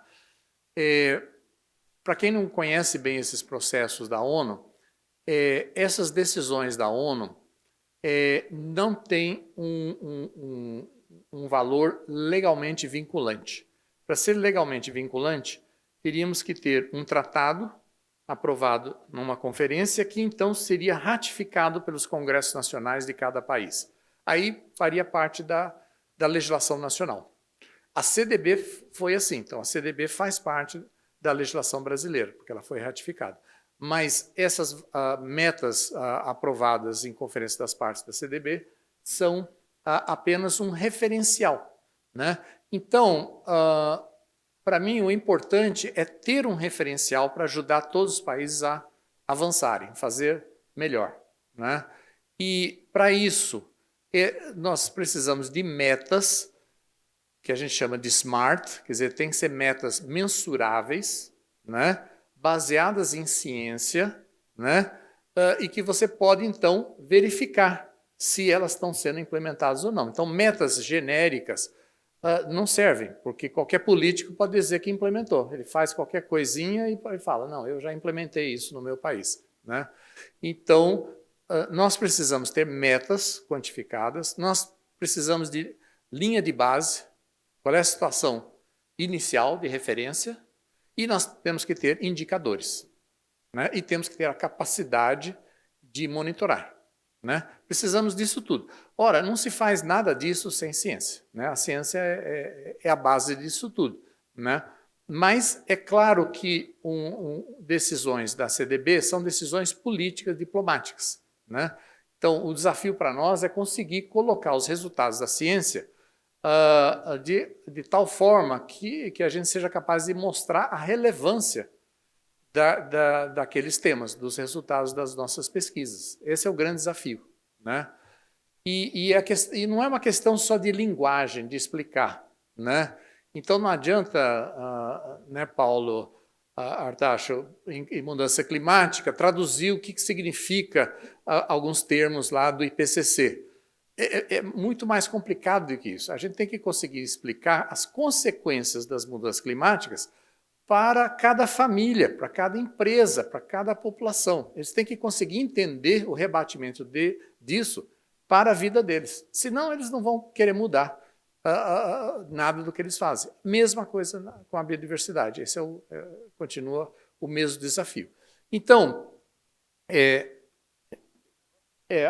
Para quem não conhece bem esses processos da ONU, essas decisões da ONU não têm um valor legalmente vinculante. Para ser legalmente vinculante, teríamos que ter um tratado aprovado numa conferência que então seria ratificado pelos congressos nacionais de cada país. Aí faria parte da legislação nacional. A CDB foi assim, então a CDB faz parte da legislação brasileira, porque ela foi ratificada. Mas essas metas aprovadas em conferência das partes da CDB são apenas um referencial, né? Então, para mim, o importante é ter um referencial para ajudar todos os países a avançarem, fazer melhor, né? E, para isso, nós precisamos de metas, que a gente chama de SMART, quer dizer, tem que ser metas mensuráveis, né? Baseadas em ciência, né? E que você pode, então, verificar se elas estão sendo implementadas ou não. Então, metas genéricas não servem, porque qualquer político pode dizer que implementou. Ele faz qualquer coisinha e fala, não, eu já implementei isso no meu país, né? Então, nós precisamos ter metas quantificadas, nós precisamos de linha de base, qual é a situação inicial de referência, e nós temos que ter indicadores, né? E temos que ter a capacidade de monitorar, né? Precisamos disso tudo. Ora, não se faz nada disso sem ciência, né? A ciência é a base disso tudo, né? Mas é claro que decisões da CDB são decisões políticas diplomáticas, né? Então, o desafio para nós é conseguir colocar os resultados da ciência de tal forma que a gente seja capaz de mostrar a relevância daqueles temas, dos resultados das nossas pesquisas. Esse é o grande desafio, né? E não é uma questão só de linguagem, de explicar, né? Então não adianta, né, Paulo Artacho, em mudança climática, traduzir o que significa alguns termos lá do IPCC. É muito mais complicado do que isso. A gente tem que conseguir explicar as consequências das mudanças climáticas para cada família, para cada empresa, para cada população. Eles têm que conseguir entender o rebatimento disso para a vida deles. Senão, eles não vão querer mudar nada do que eles fazem. Mesma coisa com a biodiversidade. Esse continua o mesmo desafio. Então,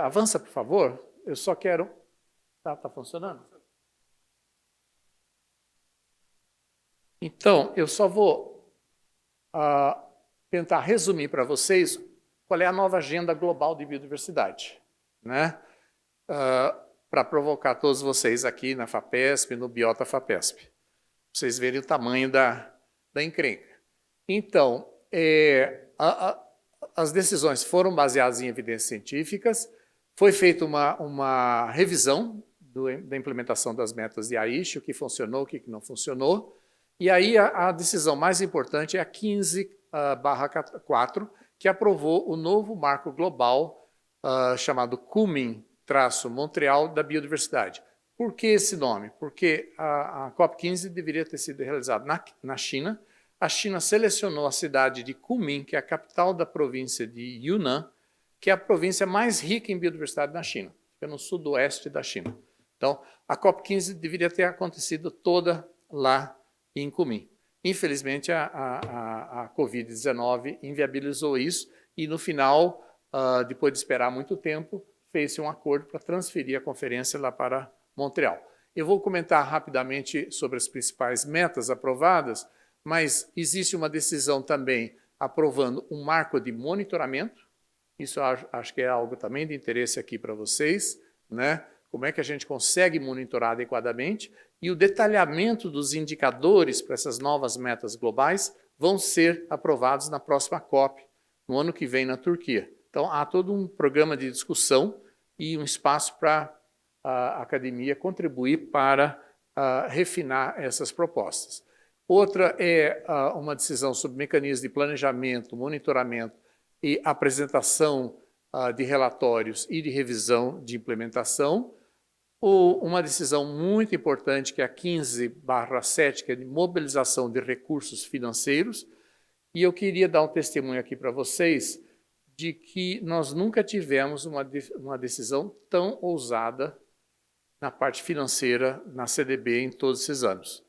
avança, por favor. Eu só quero... Tá funcionando? Então, eu só vou tentar resumir para vocês qual é a nova agenda global de biodiversidade, né? Para provocar todos vocês aqui na FAPESP, no Biota FAPESP. Pra vocês verem o tamanho da encrenca. Então, as decisões foram baseadas em evidências científicas, foi feita uma revisão da implementação das metas de Aichi, o que funcionou, o que não funcionou, e aí a decisão mais importante é a 15/4, que aprovou o novo marco global chamado Kunming-Montreal da biodiversidade. Por que esse nome? Porque a COP15 deveria ter sido realizada na China. A China selecionou a cidade de Kunming, que é a capital da província de Yunnan, que é a província mais rica em biodiversidade na China, fica no sudoeste da China. Então, a COP15 deveria ter acontecido toda lá em Kunming. Infelizmente, a Covid-19 inviabilizou isso e, no final, depois de esperar muito tempo, fez-se um acordo para transferir a conferência lá para Montreal. Eu vou comentar rapidamente sobre as principais metas aprovadas, mas existe uma decisão também aprovando um marco de monitoramento. Isso acho que é algo também de interesse aqui para vocês, né? Como é que a gente consegue monitorar adequadamente, e o detalhamento dos indicadores para essas novas metas globais vão ser aprovados na próxima COP, no ano que vem na Turquia. Então, há todo um programa de discussão e um espaço para a academia contribuir para refinar essas propostas. Outra é uma decisão sobre mecanismos de planejamento, monitoramento e apresentação de relatórios e de revisão de implementação. Uma decisão muito importante, que é a 15/7, que é de mobilização de recursos financeiros. E eu queria dar um testemunho aqui para vocês de que nós nunca tivemos uma decisão tão ousada na parte financeira na CDB em todos esses anos.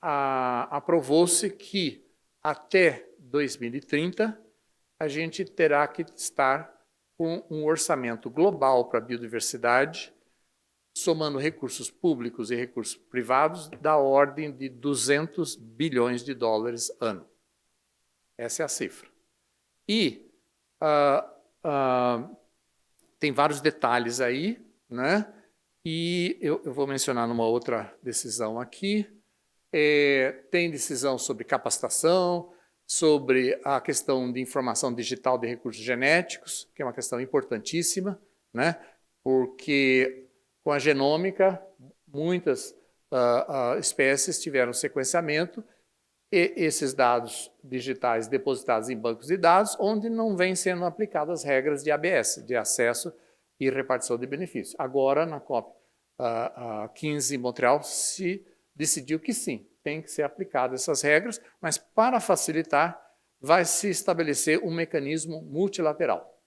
Aprovou-se que até 2030 a gente terá que estar com um orçamento global para a biodiversidade, somando recursos públicos e recursos privados, da ordem de 200 bilhões de dólares ano. Essa é a cifra. E tem vários detalhes aí, né? E eu vou mencionar numa outra decisão aqui. Tem decisão sobre capacitação, sobre a questão de informação digital de recursos genéticos, que é uma questão importantíssima, né? Porque com a genômica, muitas espécies tiveram sequenciamento, e esses dados digitais depositados em bancos de dados, onde não vêm sendo aplicadas as regras de ABS, de acesso e repartição de benefícios. Agora, na COP 15 em Montreal, se decidiu que sim, tem que ser aplicadas essas regras, mas para facilitar, vai se estabelecer um mecanismo multilateral,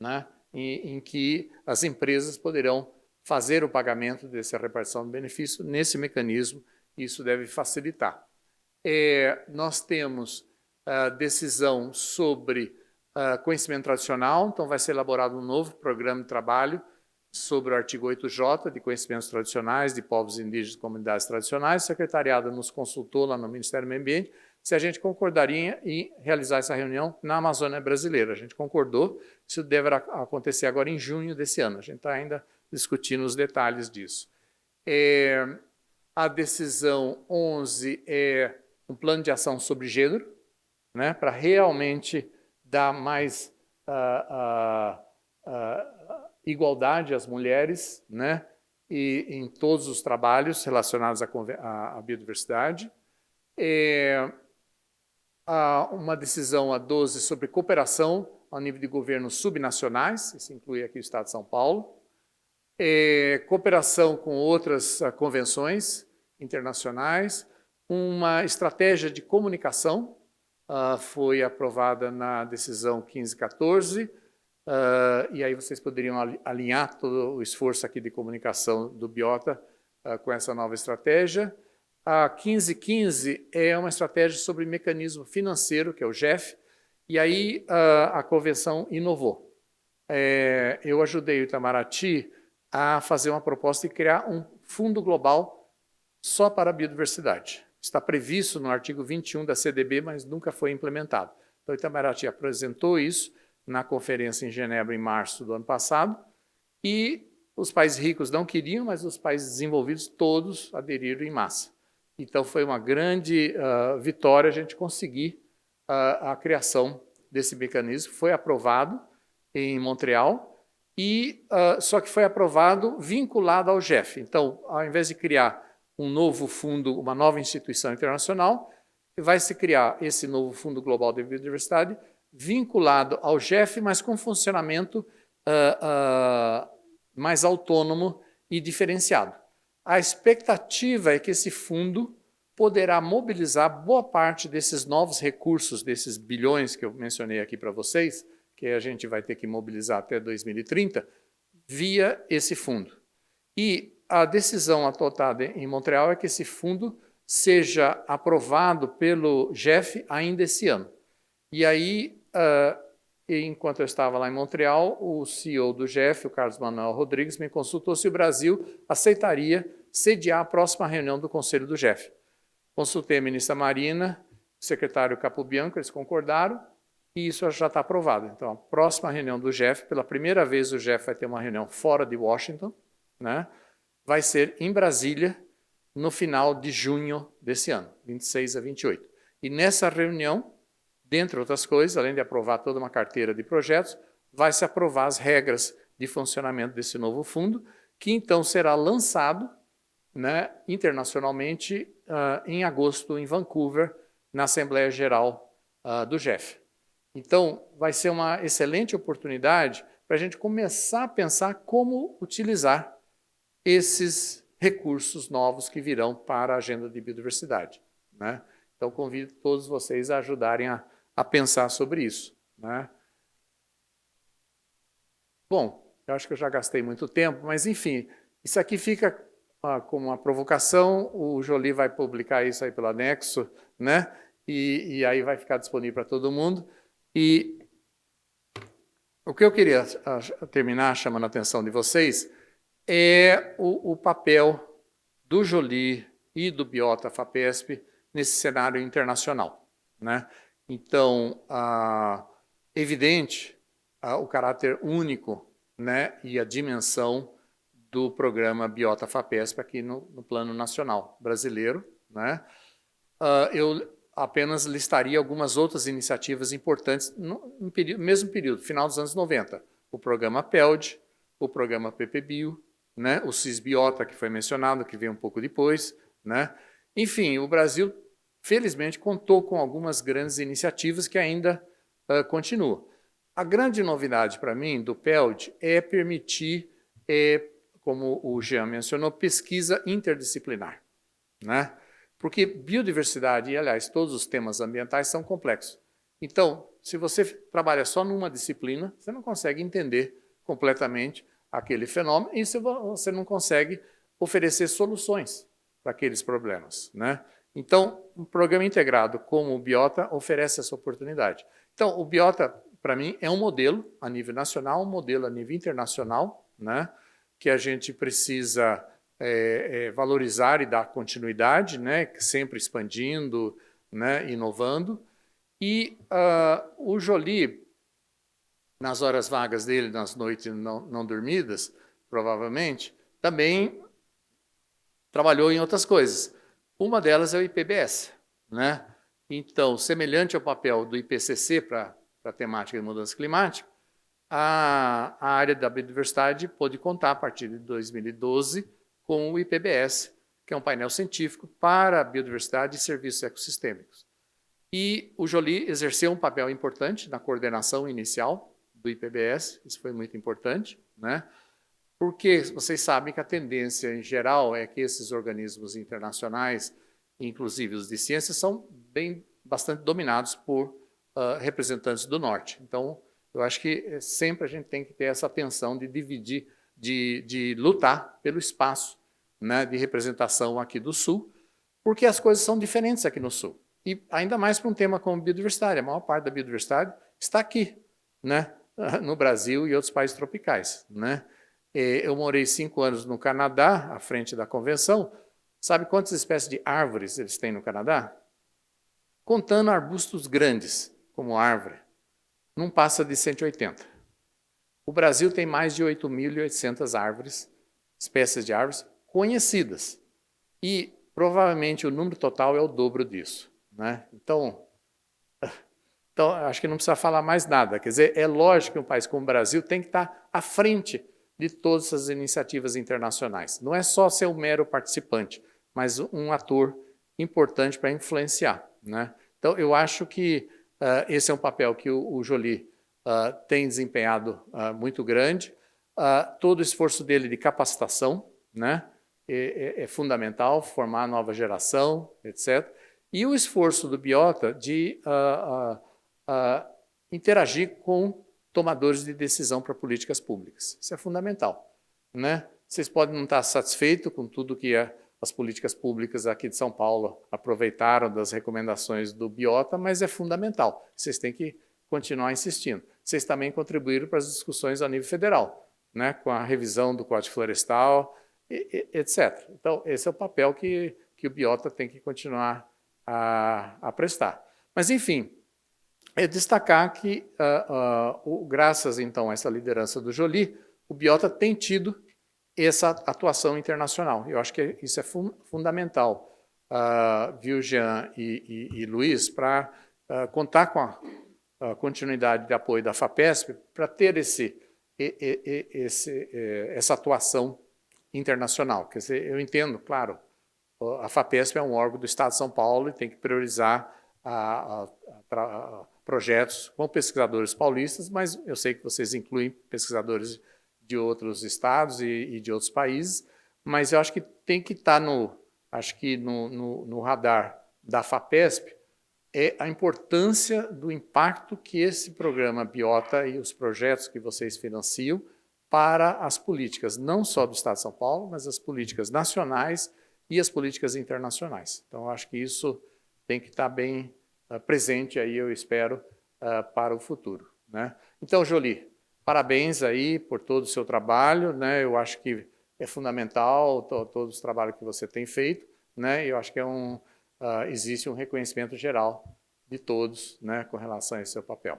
né, em que as empresas poderão fazer o pagamento dessa repartição de benefício nesse mecanismo, e isso deve facilitar. Nós temos decisão sobre conhecimento tradicional, então vai ser elaborado um novo programa de trabalho sobre o artigo 8J, de conhecimentos tradicionais de povos indígenas e comunidades tradicionais. O secretariado nos consultou lá no Ministério do Meio Ambiente se a gente concordaria em realizar essa reunião na Amazônia brasileira. A gente concordou, isso deverá acontecer agora em junho desse ano. A gente está ainda discutindo os detalhes disso. A decisão 11 é um plano de ação sobre gênero, né, para realmente dar mais igualdade às mulheres, né, e em todos os trabalhos relacionados à biodiversidade. Uma decisão, a 12, sobre cooperação ao nível de governos subnacionais, isso inclui aqui o Estado de São Paulo. Cooperação com outras convenções internacionais, uma estratégia de comunicação, foi aprovada na decisão 1514, e aí vocês poderiam alinhar todo o esforço aqui de comunicação do Biota com essa nova estratégia. A 1515 é uma estratégia sobre mecanismo financeiro, que é o GEF, e aí a convenção inovou. Eu ajudei o Itamaraty a fazer uma proposta de criar um fundo global só para a biodiversidade. Está previsto no artigo 21 da CDB, mas nunca foi implementado. Então, o Itamaraty apresentou isso na conferência em Genebra em março do ano passado, e os países ricos não queriam, mas os países desenvolvidos todos aderiram em massa. Então, foi uma grande vitória a gente conseguir a criação desse mecanismo. Foi aprovado em Montreal, só que foi aprovado vinculado ao GEF. Então, ao invés de criar um novo fundo, uma nova instituição internacional, vai se criar esse novo Fundo Global de Biodiversidade vinculado ao GEF, mas com funcionamento mais autônomo e diferenciado. A expectativa é que esse fundo poderá mobilizar boa parte desses novos recursos, desses bilhões que eu mencionei aqui para vocês, que a gente vai ter que mobilizar até 2030, via esse fundo. E a decisão adotada em Montreal é que esse fundo seja aprovado pelo GEF ainda esse ano. E aí, enquanto eu estava lá em Montreal, o CEO do GEF, o Carlos Manuel Rodrigues, me consultou se o Brasil aceitaria sediar a próxima reunião do Conselho do GEF. Consultei a ministra Marina, o secretário Capobianco, eles concordaram, e isso já está aprovado. Então, a próxima reunião do GEF, pela primeira vez o GEF vai ter uma reunião fora de Washington, né? Vai ser em Brasília, no final de junho desse ano, 26 a 28. E nessa reunião, dentre outras coisas, além de aprovar toda uma carteira de projetos, vai se aprovar as regras de funcionamento desse novo fundo, que então será lançado, né, internacionalmente em agosto, em Vancouver, na Assembleia Geral do GEF. Então, vai ser uma excelente oportunidade para a gente começar a pensar como utilizar esses recursos novos que virão para a agenda de biodiversidade, né? Então, convido todos vocês a ajudarem a pensar sobre isso, né? Bom, eu acho que eu já gastei muito tempo, mas, enfim, isso aqui fica como uma provocação. O Joly vai publicar isso aí pelo anexo, né? E aí vai ficar disponível para todo mundo. E o que eu queria terminar chamando a atenção de vocês é o papel do Joly e do Biota FAPESP nesse cenário internacional, né? Então, evidente o caráter único, né, e a dimensão do programa Biota FAPESP aqui no plano nacional brasileiro, né? Eu apenas listaria algumas outras iniciativas importantes no mesmo período, final dos anos 90. O programa PELD, o programa PPBio, né, o CISBiota, que foi mencionado, que veio um pouco depois, né? Enfim, o Brasil, felizmente, contou com algumas grandes iniciativas que ainda continuam. A grande novidade para mim do PELD é permitir, como o Jean mencionou, pesquisa interdisciplinar, né? Porque biodiversidade, e aliás, todos os temas ambientais são complexos. Então, se você trabalha só numa disciplina, você não consegue entender completamente aquele fenômeno e você não consegue oferecer soluções para aqueles problemas, né? Então, um programa integrado como o Biota oferece essa oportunidade. Então, o Biota, para mim, é um modelo a nível nacional, um modelo a nível internacional, né, que a gente precisa valorizar e dar continuidade, né, sempre expandindo, né, inovando. E o Joly, nas horas vagas dele, nas noites não dormidas, provavelmente, também trabalhou em outras coisas. Uma delas é o IPBS, né? Então, semelhante ao papel do IPCC para a temática de mudança climática, a área da biodiversidade pôde contar, a partir de 2012, com o IPBS, que é um painel científico para a biodiversidade e serviços ecossistêmicos. E o Joly exerceu um papel importante na coordenação inicial do IPBS, isso foi muito importante, né? Porque vocês sabem que a tendência em geral é que esses organismos internacionais inclusive os de ciências, são bastante dominados por representantes do norte. Então, eu acho que sempre a gente tem que ter essa atenção de dividir, de lutar pelo espaço, né, de representação aqui do Sul, porque as coisas são diferentes aqui no Sul. E ainda mais para um tema como biodiversidade. A maior parte da biodiversidade está aqui, né, no Brasil e outros países tropicais, né? Eu morei 5 anos no Canadá, à frente da convenção. Sabe quantas espécies de árvores eles têm no Canadá? Contando arbustos grandes, como árvore, não passa de 180. O Brasil tem mais de 8.800 árvores, espécies de árvores conhecidas. E provavelmente o número total é o dobro disso, né? Então, acho que não precisa falar mais nada. Quer dizer, é lógico que um país como o Brasil tem que estar à frente de todas essas iniciativas internacionais. Não é só ser um mero participante, mas um ator importante para influenciar, né? Então, eu acho que esse é um papel que o Joly tem desempenhado muito grande. Todo o esforço dele de capacitação, né, é fundamental, formar a nova geração, etc. E o esforço do Biota de interagir com tomadores de decisão para políticas públicas. Isso é fundamental, né? Vocês podem não estar satisfeitos com tudo que as políticas públicas aqui de São Paulo aproveitaram das recomendações do Biota, mas é fundamental. Vocês têm que continuar insistindo. Vocês também contribuíram para as discussões a nível federal, né, com a revisão do Código Florestal, etc. Então, esse é o papel que o Biota tem que continuar a prestar. Mas, enfim, é destacar que, graças, então, a essa liderança do Joly, o Biota tem tido essa atuação internacional. Eu acho que isso é fundamental, viu, Jean e Luiz, para contar com a continuidade de apoio da FAPESP para ter essa atuação internacional. Quer dizer, eu entendo, claro, a FAPESP é um órgão do Estado de São Paulo e tem que priorizar projetos com pesquisadores paulistas, mas eu sei que vocês incluem pesquisadores de outros estados e de outros países, mas eu acho que tem que estar no radar da FAPESP a importância do impacto que esse programa Biota e os projetos que vocês financiam para as políticas, não só do Estado de São Paulo, mas as políticas nacionais e as políticas internacionais. Então, eu acho que isso tem que estar bem presente aí, eu espero, para o futuro, né? Então, Joly, parabéns aí por todo o seu trabalho, né? Eu acho que é fundamental todos os trabalhos que você tem feito, né? Eu acho que existe um reconhecimento geral de todos, né, com relação a esse seu papel.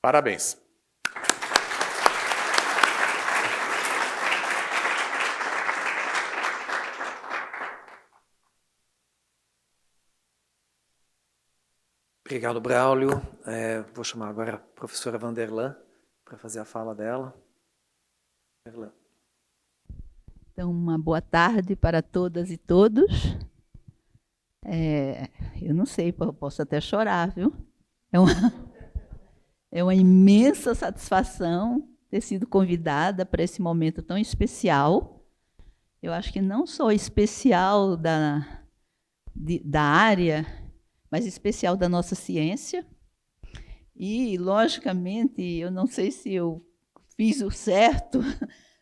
Parabéns. Obrigado, Braulio. Vou chamar agora a professora Vanderlan para fazer a fala dela. Vanderlan. Então, uma boa tarde para todas e todos. Eu não sei, eu posso até chorar, viu? É uma imensa satisfação ter sido convidada para esse momento tão especial. Eu acho que não só especial da área, mas especial da nossa ciência. E, logicamente, eu não sei se eu fiz o certo,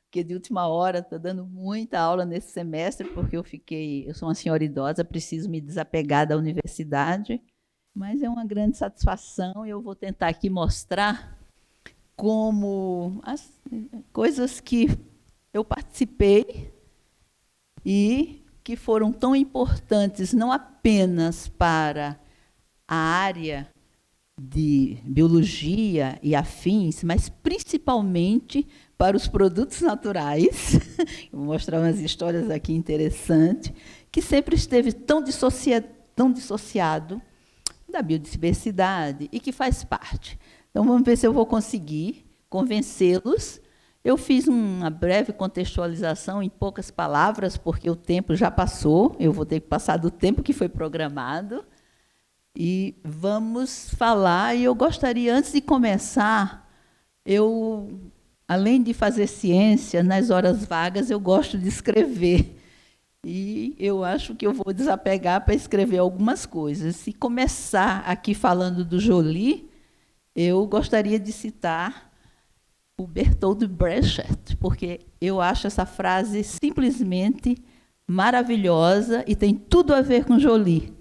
porque de última hora estou dando muita aula nesse semestre, porque eu sou uma senhora idosa, preciso me desapegar da universidade, mas é uma grande satisfação e eu vou tentar aqui mostrar como as coisas que eu participei e que foram tão importantes, não apenas para a área de biologia e afins, mas principalmente para os produtos naturais. Vou mostrar umas histórias aqui interessantes, que sempre esteve tão dissociado da biodiversidade e que faz parte. Então, vamos ver se eu vou conseguir convencê-los. Eu fiz uma breve contextualização em poucas palavras, porque o tempo já passou, eu vou ter que passar do tempo que foi programado. E vamos falar, e eu gostaria, antes de começar, além de fazer ciência, nas horas vagas, eu gosto de escrever. E eu acho que eu vou desapegar para escrever algumas coisas. Se começar aqui falando do Joly, eu gostaria de citar o Bertold Brecht, porque eu acho essa frase simplesmente maravilhosa e tem tudo a ver com Joly.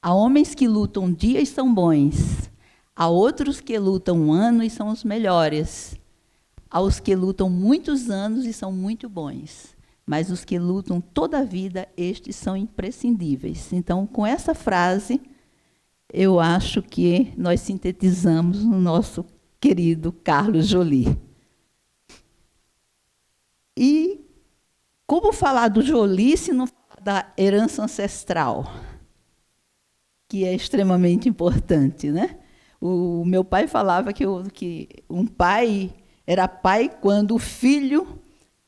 Há homens que lutam um dia e são bons. Há outros que lutam um ano e são os melhores. Há os que lutam muitos anos e são muito bons. Mas os que lutam toda a vida, estes são imprescindíveis. Então, com essa frase, eu acho que nós sintetizamos o nosso querido Carlos Joly. E como falar do Joly se não falar da herança ancestral, que é extremamente importante, né? O meu pai falava que um pai era pai quando o filho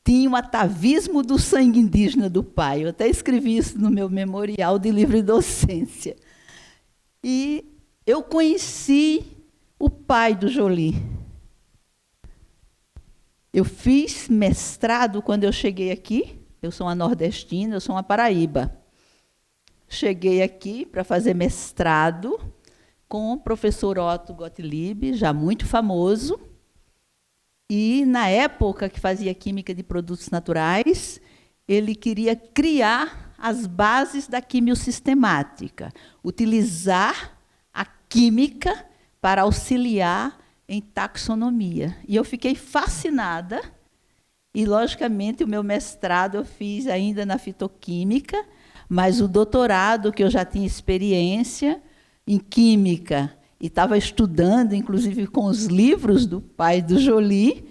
tinha o atavismo do sangue indígena do pai. Eu até escrevi isso no meu memorial de livre docência. E eu conheci o pai do Joly. Eu fiz mestrado quando eu cheguei aqui. Eu sou uma nordestina, eu sou uma paraíba. Cheguei aqui para fazer mestrado com o professor Otto Gottlieb, já muito famoso. E, na época que fazia química de produtos naturais, ele queria criar as bases da quimiosistemática, utilizar a química para auxiliar em taxonomia. E eu fiquei fascinada, e, logicamente, o meu mestrado eu fiz ainda na fitoquímica, mas o doutorado, que eu já tinha experiência em química, e estava estudando, inclusive, com os livros do pai do Joly,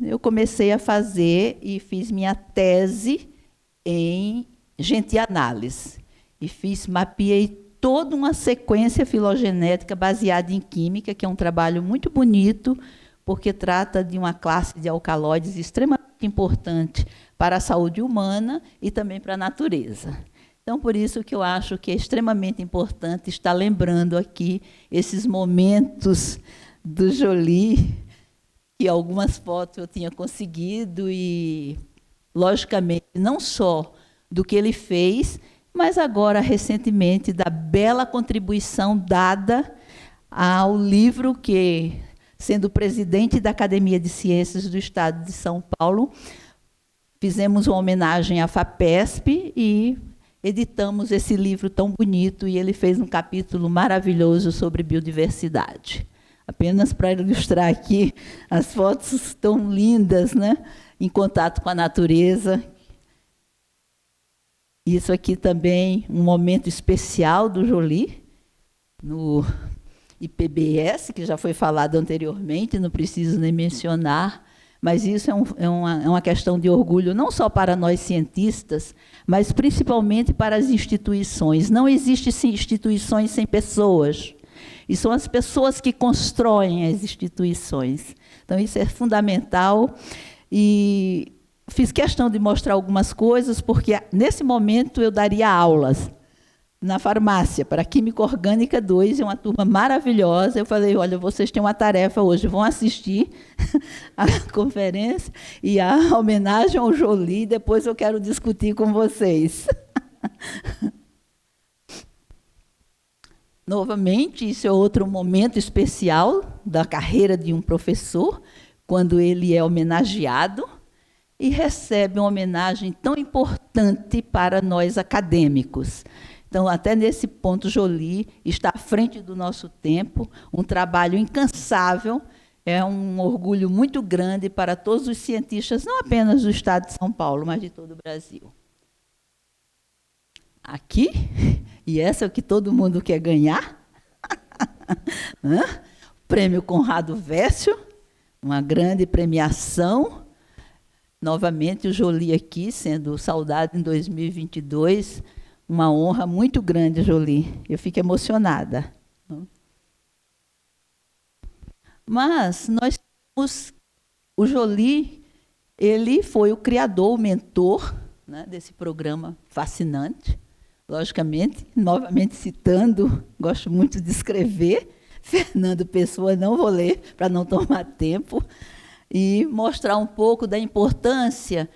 eu comecei a fazer e fiz minha tese em genteanálise. E mapeei toda uma sequência filogenética baseada em química, que é um trabalho muito bonito, porque trata de uma classe de alcaloides extremamente importante para a saúde humana e também para a natureza. Então, por isso que eu acho que é extremamente importante estar lembrando aqui esses momentos do Joly, que algumas fotos eu tinha conseguido, e, logicamente, não só do que ele fez, mas agora, recentemente, da bela contribuição dada ao livro que, sendo presidente da Academia de Ciências do Estado de São Paulo, fizemos uma homenagem à FAPESP e editamos esse livro tão bonito, e ele fez um capítulo maravilhoso sobre biodiversidade. Apenas para ilustrar aqui, as fotos tão lindas, né? Em contato com a natureza. Isso aqui também, um momento especial do Joly, no IPBS, que já foi falado anteriormente, não preciso nem mencionar, mas isso é uma questão de orgulho, não só para nós cientistas, mas principalmente para as instituições. Não existem instituições sem pessoas, e são as pessoas que constroem as instituições. Então, isso é fundamental, e fiz questão de mostrar algumas coisas, porque, nesse momento, eu daria aulas na farmácia, para a Química Orgânica 2, é uma turma maravilhosa. Eu falei, olha, vocês têm uma tarefa hoje, vão assistir a conferência e a homenagem ao Joly, depois eu quero discutir com vocês. Novamente, isso é outro momento especial da carreira de um professor, quando ele é homenageado e recebe uma homenagem tão importante para nós acadêmicos. Então, até nesse ponto, Joly está à frente do nosso tempo, um trabalho incansável, é um orgulho muito grande para todos os cientistas, não apenas do Estado de São Paulo, mas de todo o Brasil. Aqui, e essa é o que todo mundo quer ganhar, Prêmio Conrado Vécio, uma grande premiação. Novamente, o Joly aqui, sendo saudado em 2022, uma honra muito grande, Joly. Eu fico emocionada. Mas nós temos o Joly, ele foi o criador, o mentor, né, desse programa fascinante. Logicamente, novamente citando, gosto muito de escrever, Fernando Pessoa, não vou ler para não tomar tempo, e mostrar um pouco da importância.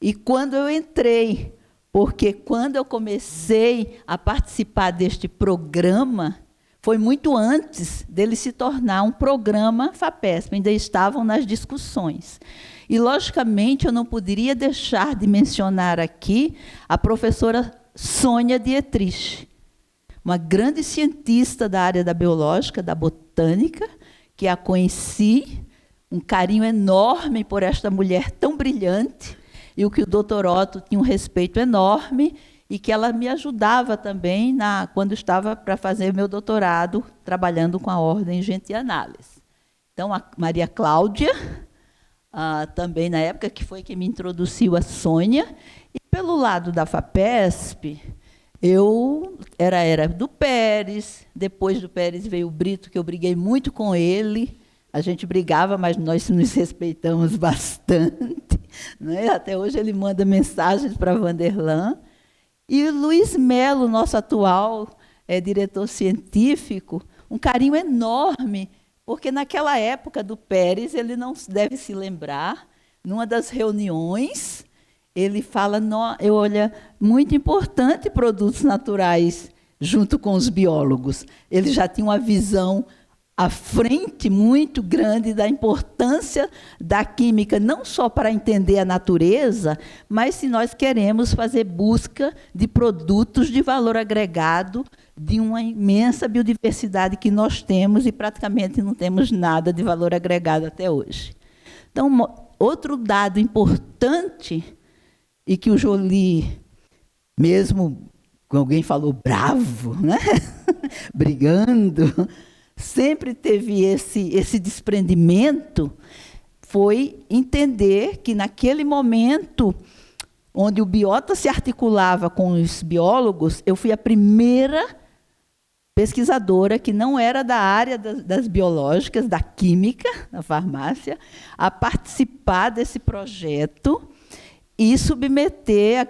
E quando eu entrei porque quando eu comecei a participar deste programa, foi muito antes dele se tornar um programa FAPESP, ainda estavam nas discussões. E, logicamente, eu não poderia deixar de mencionar aqui a professora Sônia Dietrich, uma grande cientista da área da biológica, da botânica, que a conheci, um carinho enorme por esta mulher tão brilhante, e o que o Dr. Otto tinha um respeito enorme, e que ela me ajudava também quando estava para fazer meu doutorado, trabalhando com a ordem Gente e Análise. Então, a Maria Cláudia, também na época, que foi quem me introduziu a Sônia, e pelo lado da FAPESP, eu era do Pérez, depois do Pérez veio o Brito, que eu briguei muito com ele, a gente brigava, mas nós nos respeitamos bastante, né? Até hoje ele manda mensagens para Vanderlan. E o Luiz Melo, nosso atual diretor científico, um carinho enorme, porque naquela época do Pérez, ele não deve se lembrar, numa das reuniões, ele fala, olha, muito importante produtos naturais junto com os biólogos. Ele já tinha uma visão à frente muito grande da importância da química, não só para entender a natureza, mas se nós queremos fazer busca de produtos de valor agregado, de uma imensa biodiversidade que nós temos e praticamente não temos nada de valor agregado até hoje. Então, outro dado importante, e que o Joly, mesmo alguém falou bravo, né? Brigando, sempre teve esse desprendimento, foi entender que, naquele momento, onde o biota se articulava com os biólogos, eu fui a primeira pesquisadora que não era da área das biológicas, da química, da farmácia, a participar desse projeto e submeter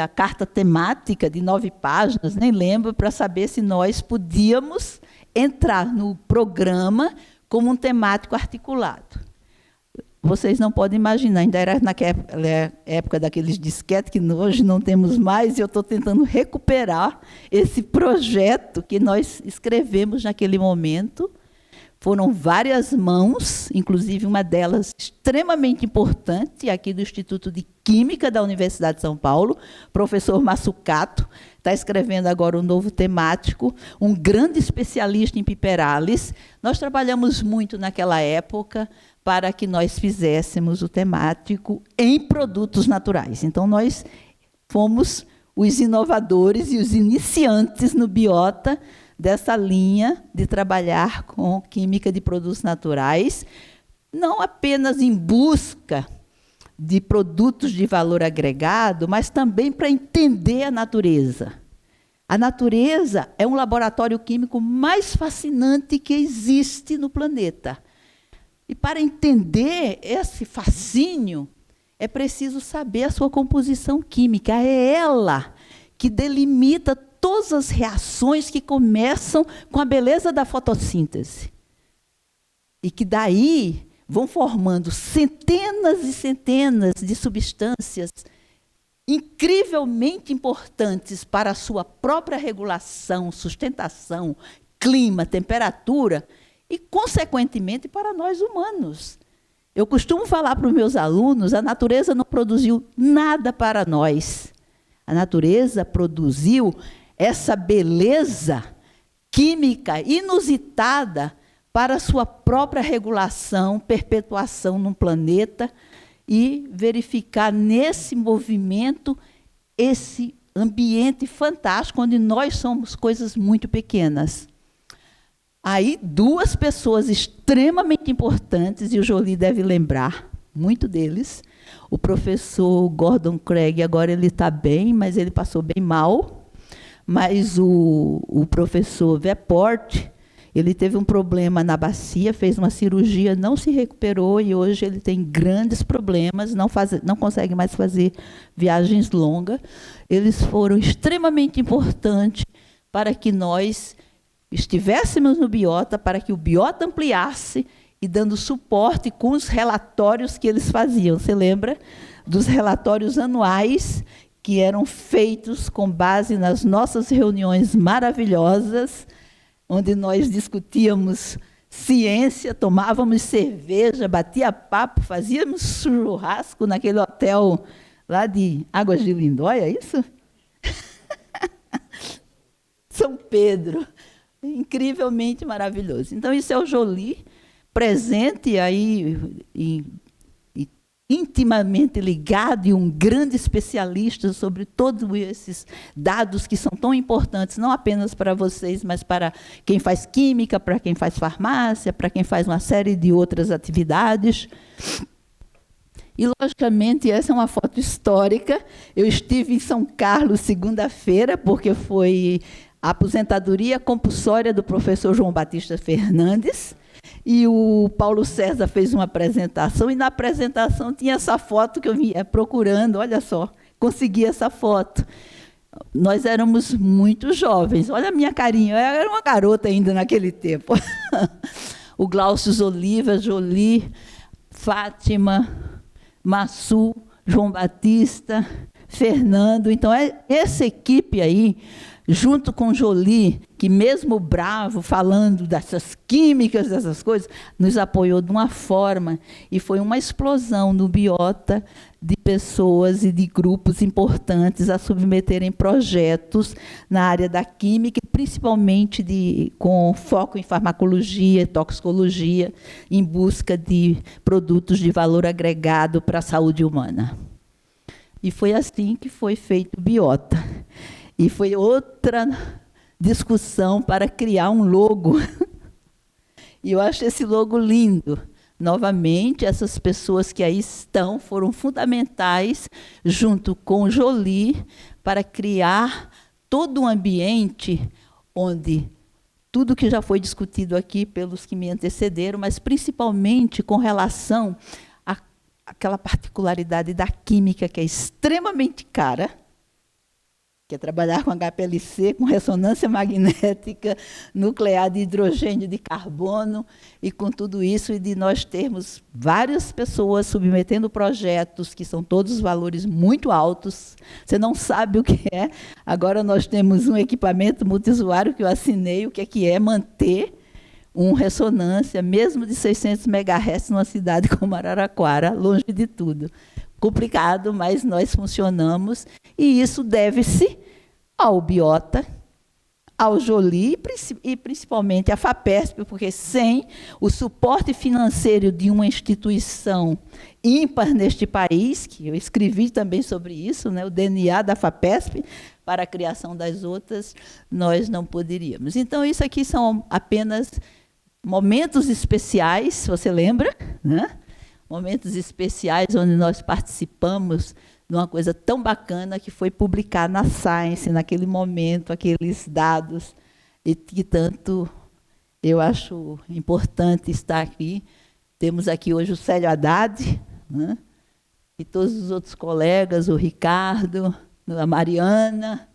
a carta temática de 9 páginas, nem lembro, para saber se nós podíamos entrar no programa como um temático articulado. Vocês não podem imaginar, ainda era naquela época daqueles disquetes que hoje não temos mais, e eu estou tentando recuperar esse projeto que nós escrevemos naquele momento. Foram várias mãos, inclusive uma delas extremamente importante, aqui do Instituto de Química da Universidade de São Paulo, professor Massucato, está escrevendo agora um novo temático, um grande especialista em piperales. Nós trabalhamos muito naquela época para que nós fizéssemos o temático em produtos naturais. Então, nós fomos os inovadores e os iniciantes no biota dessa linha de trabalhar com química de produtos naturais, não apenas em busca de produtos de valor agregado, mas também para entender a natureza. A natureza é um laboratório químico mais fascinante que existe no planeta. E para entender esse fascínio, é preciso saber a sua composição química. É ela que delimita todas as reações que começam com a beleza da fotossíntese. E que daí vão formando centenas e centenas de substâncias incrivelmente importantes para a sua própria regulação, sustentação, clima, temperatura e, consequentemente, para nós humanos. Eu costumo falar para os meus alunos, a natureza não produziu nada para nós. A natureza produziu essa beleza química inusitada para a sua própria regulação, perpetuação no planeta e verificar nesse movimento esse ambiente fantástico onde nós somos coisas muito pequenas. Aí, 2 pessoas extremamente importantes, e o Joly deve lembrar muito deles, o professor Gordon Craig, agora ele está bem, mas ele passou bem mal, mas o professor Veport, ele teve um problema na bacia, fez uma cirurgia, não se recuperou, e hoje ele tem grandes problemas, não consegue mais fazer viagens longas. Eles foram extremamente importantes para que nós estivéssemos no biota, para que o biota ampliasse, e dando suporte com os relatórios que eles faziam. Você lembra dos relatórios anuais que eram feitos com base nas nossas reuniões maravilhosas, onde nós discutíamos ciência, tomávamos cerveja, batia papo, fazíamos churrasco naquele hotel lá de Águas de Lindóia, é isso? São Pedro. Incrivelmente maravilhoso. Então, isso é o Joly, presente aí, intimamente ligado, e um grande especialista sobre todos esses dados que são tão importantes, não apenas para vocês, mas para quem faz química, para quem faz farmácia, para quem faz uma série de outras atividades. E, logicamente, essa é uma foto histórica. Eu estive em São Carlos segunda-feira, porque foi a aposentadoria compulsória do professor João Batista Fernandes, e o Paulo César fez uma apresentação, e na apresentação tinha essa foto que eu vinha procurando, olha só, consegui essa foto. Nós éramos muito jovens, olha a minha carinha, eu era uma garota ainda naquele tempo. O Glaucio Oliva, Joly, Fátima, Massu, João Batista, Fernando. Então, essa equipe aí, junto com o Joly, que mesmo bravo, falando dessas químicas, dessas coisas, nos apoiou de uma forma, e foi uma explosão no Biota de pessoas e de grupos importantes a submeterem projetos na área da química, principalmente com foco em farmacologia e toxicologia, em busca de produtos de valor agregado para a saúde humana. E foi assim que foi feito o Biota. E foi outra discussão para criar um logo. E eu acho esse logo lindo. Novamente, essas pessoas que aí estão foram fundamentais, junto com o Joly, para criar todo um ambiente onde tudo que já foi discutido aqui pelos que me antecederam, mas principalmente com relação àquela particularidade da química que é extremamente cara, que é trabalhar com HPLC, com ressonância magnética, nuclear de hidrogênio de carbono, e com tudo isso, e de nós termos várias pessoas submetendo projetos, que são todos valores muito altos. Você não sabe o que é. Agora nós temos um equipamento multiusuário que eu assinei, o que é manter uma ressonância, mesmo de 600 MHz, numa cidade como Araraquara, longe de tudo. Complicado, mas nós funcionamos, e isso deve-se ao Biota, ao Joly e principalmente à FAPESP, porque sem o suporte financeiro de uma instituição ímpar neste país, que eu escrevi também sobre isso, né, o DNA da FAPESP, para a criação das outras, nós não poderíamos. Então, isso aqui são apenas momentos especiais, se você lembra, né? Momentos especiais onde nós participamos de uma coisa tão bacana que foi publicar na Science, naquele momento, aqueles dados, e que tanto eu acho importante estar aqui. Temos aqui hoje o Célio Haddad, né? E todos os outros colegas, o Ricardo, a Mariana.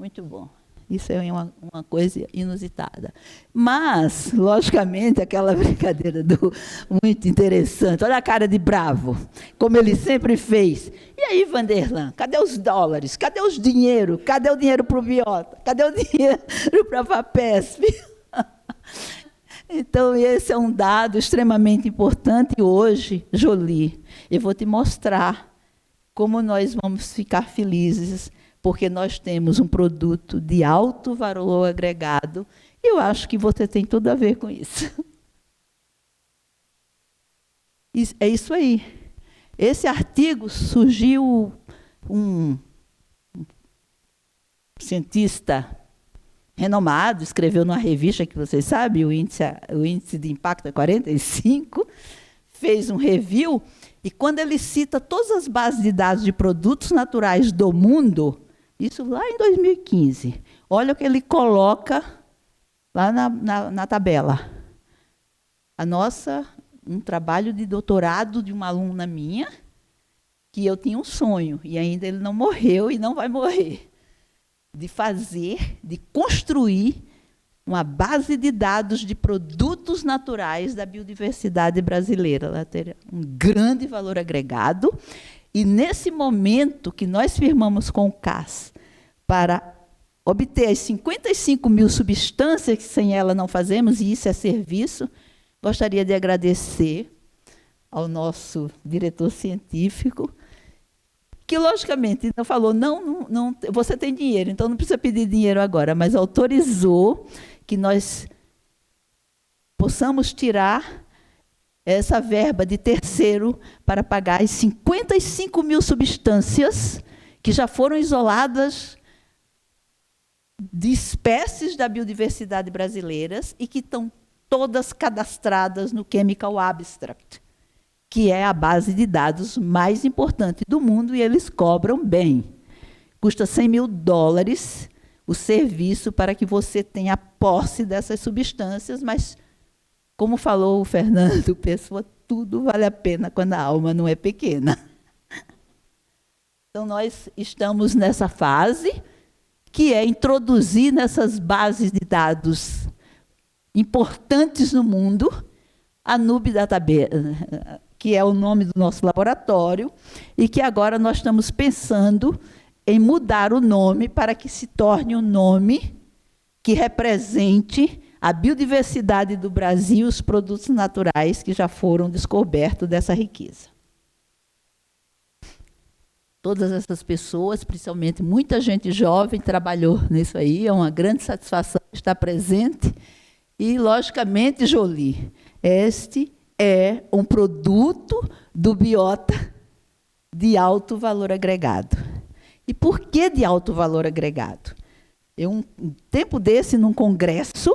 Muito bom. Isso é uma coisa inusitada. Mas, logicamente, aquela brincadeira muito interessante. Olha a cara de bravo, como ele sempre fez. E aí, Vanderlan, cadê os dólares? Cadê os dinheiro? Cadê o dinheiro para o Biota? Cadê o dinheiro para a FAPESP? Então, esse é um dado extremamente importante. E hoje, Joly, eu vou te mostrar como nós vamos ficar felizes, porque nós temos um produto de alto valor agregado, e eu acho que você tem tudo a ver com isso. É isso aí. Esse artigo surgiu um cientista renomado, escreveu numa revista que vocês sabem, o índice de impacto é 45, fez um review, e quando ele cita todas as bases de dados de produtos naturais do mundo, isso lá em 2015. Olha o que ele coloca lá na tabela. Um trabalho de doutorado de uma aluna minha, que eu tinha um sonho, e ainda ele não morreu e não vai morrer, de construir uma base de dados de produtos naturais da biodiversidade brasileira. Ela teria um grande valor agregado, E nesse momento que nós firmamos com o CAS para obter as 55 mil substâncias que sem ela não fazemos, e isso é serviço, gostaria de agradecer ao nosso diretor científico, que, logicamente, não falou, não, você tem dinheiro, então não precisa pedir dinheiro agora, mas autorizou que nós possamos tirar essa verba de terceiro para pagar as 55 mil substâncias que já foram isoladas de espécies da biodiversidade brasileiras e que estão todas cadastradas no Chemical Abstract, que é a base de dados mais importante do mundo, e eles cobram bem. Custa $100 mil o serviço para que você tenha posse dessas substâncias, mas, como falou o Fernando Pessoa, tudo vale a pena quando a alma não é pequena. Então, nós estamos nessa fase, que é introduzir nessas bases de dados importantes no mundo, a Nube Database, que é o nome do nosso laboratório, e que agora nós estamos pensando em mudar o nome para que se torne um nome que represente a biodiversidade do Brasil e os produtos naturais que já foram descobertos dessa riqueza. Todas essas pessoas, principalmente muita gente jovem, trabalhou nisso aí, é uma grande satisfação estar presente. E, logicamente, Jolie, este é um produto do Biota de alto valor agregado. E por que de alto valor agregado? Um tempo desse, num congresso,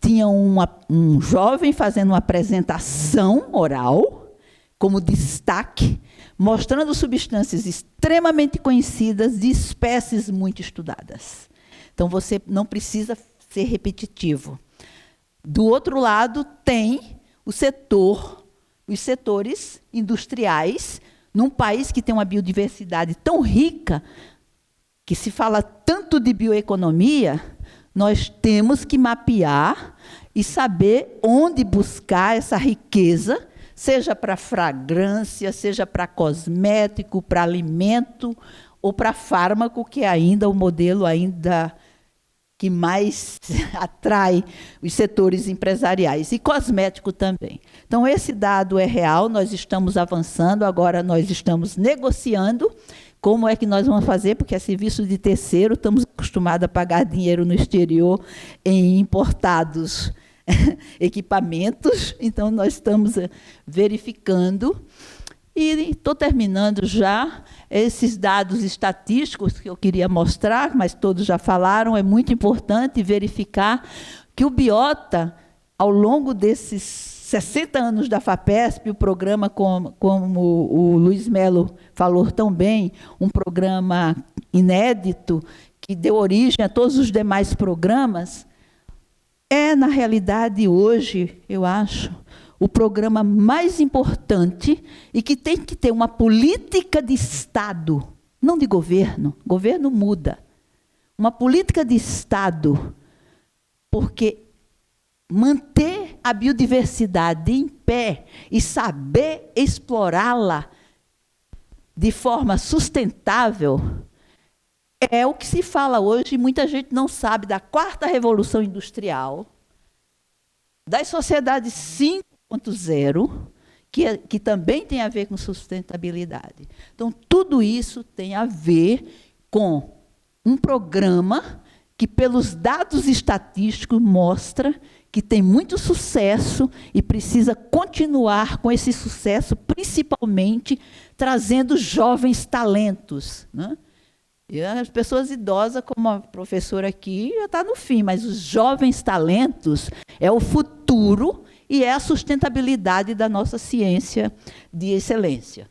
tinha um jovem fazendo uma apresentação oral, como destaque, mostrando substâncias extremamente conhecidas de espécies muito estudadas. Então, você não precisa ser repetitivo. Do outro lado, tem os setores industriais, num país que tem uma biodiversidade tão rica, que se fala tanto de bioeconomia, nós temos que mapear e saber onde buscar essa riqueza, seja para fragrância, seja para cosmético, para alimento ou para fármaco, que é ainda o modelo ainda que mais atrai os setores empresariais, e cosmético também. Então, esse dado é real, nós estamos avançando, agora nós estamos negociando como é que nós vamos fazer, porque é serviço de terceiro, estamos acostumados a pagar dinheiro no exterior em importados equipamentos, então nós estamos verificando. E estou terminando já esses dados estatísticos que eu queria mostrar, mas todos já falaram, é muito importante verificar que o Biota, ao longo desses 60 anos da FAPESP, o programa, como o Luiz Melo falou tão bem, um programa inédito, que deu origem a todos os demais programas, é, na realidade, hoje, eu acho, o programa mais importante e que tem que ter uma política de Estado, não de governo. Governo muda. Uma política de Estado, porque manter a biodiversidade em pé e saber explorá-la de forma sustentável é o que se fala hoje, e muita gente não sabe da 4ª Revolução Industrial, das sociedades 5.0, que também tem a ver com sustentabilidade. Então, tudo isso tem a ver com um programa que, pelos dados estatísticos, mostra que tem muito sucesso e precisa continuar com esse sucesso, principalmente trazendo jovens talentos, né? E as pessoas idosas, como a professora aqui, já está no fim, mas os jovens talentos é o futuro e é a sustentabilidade da nossa ciência de excelência.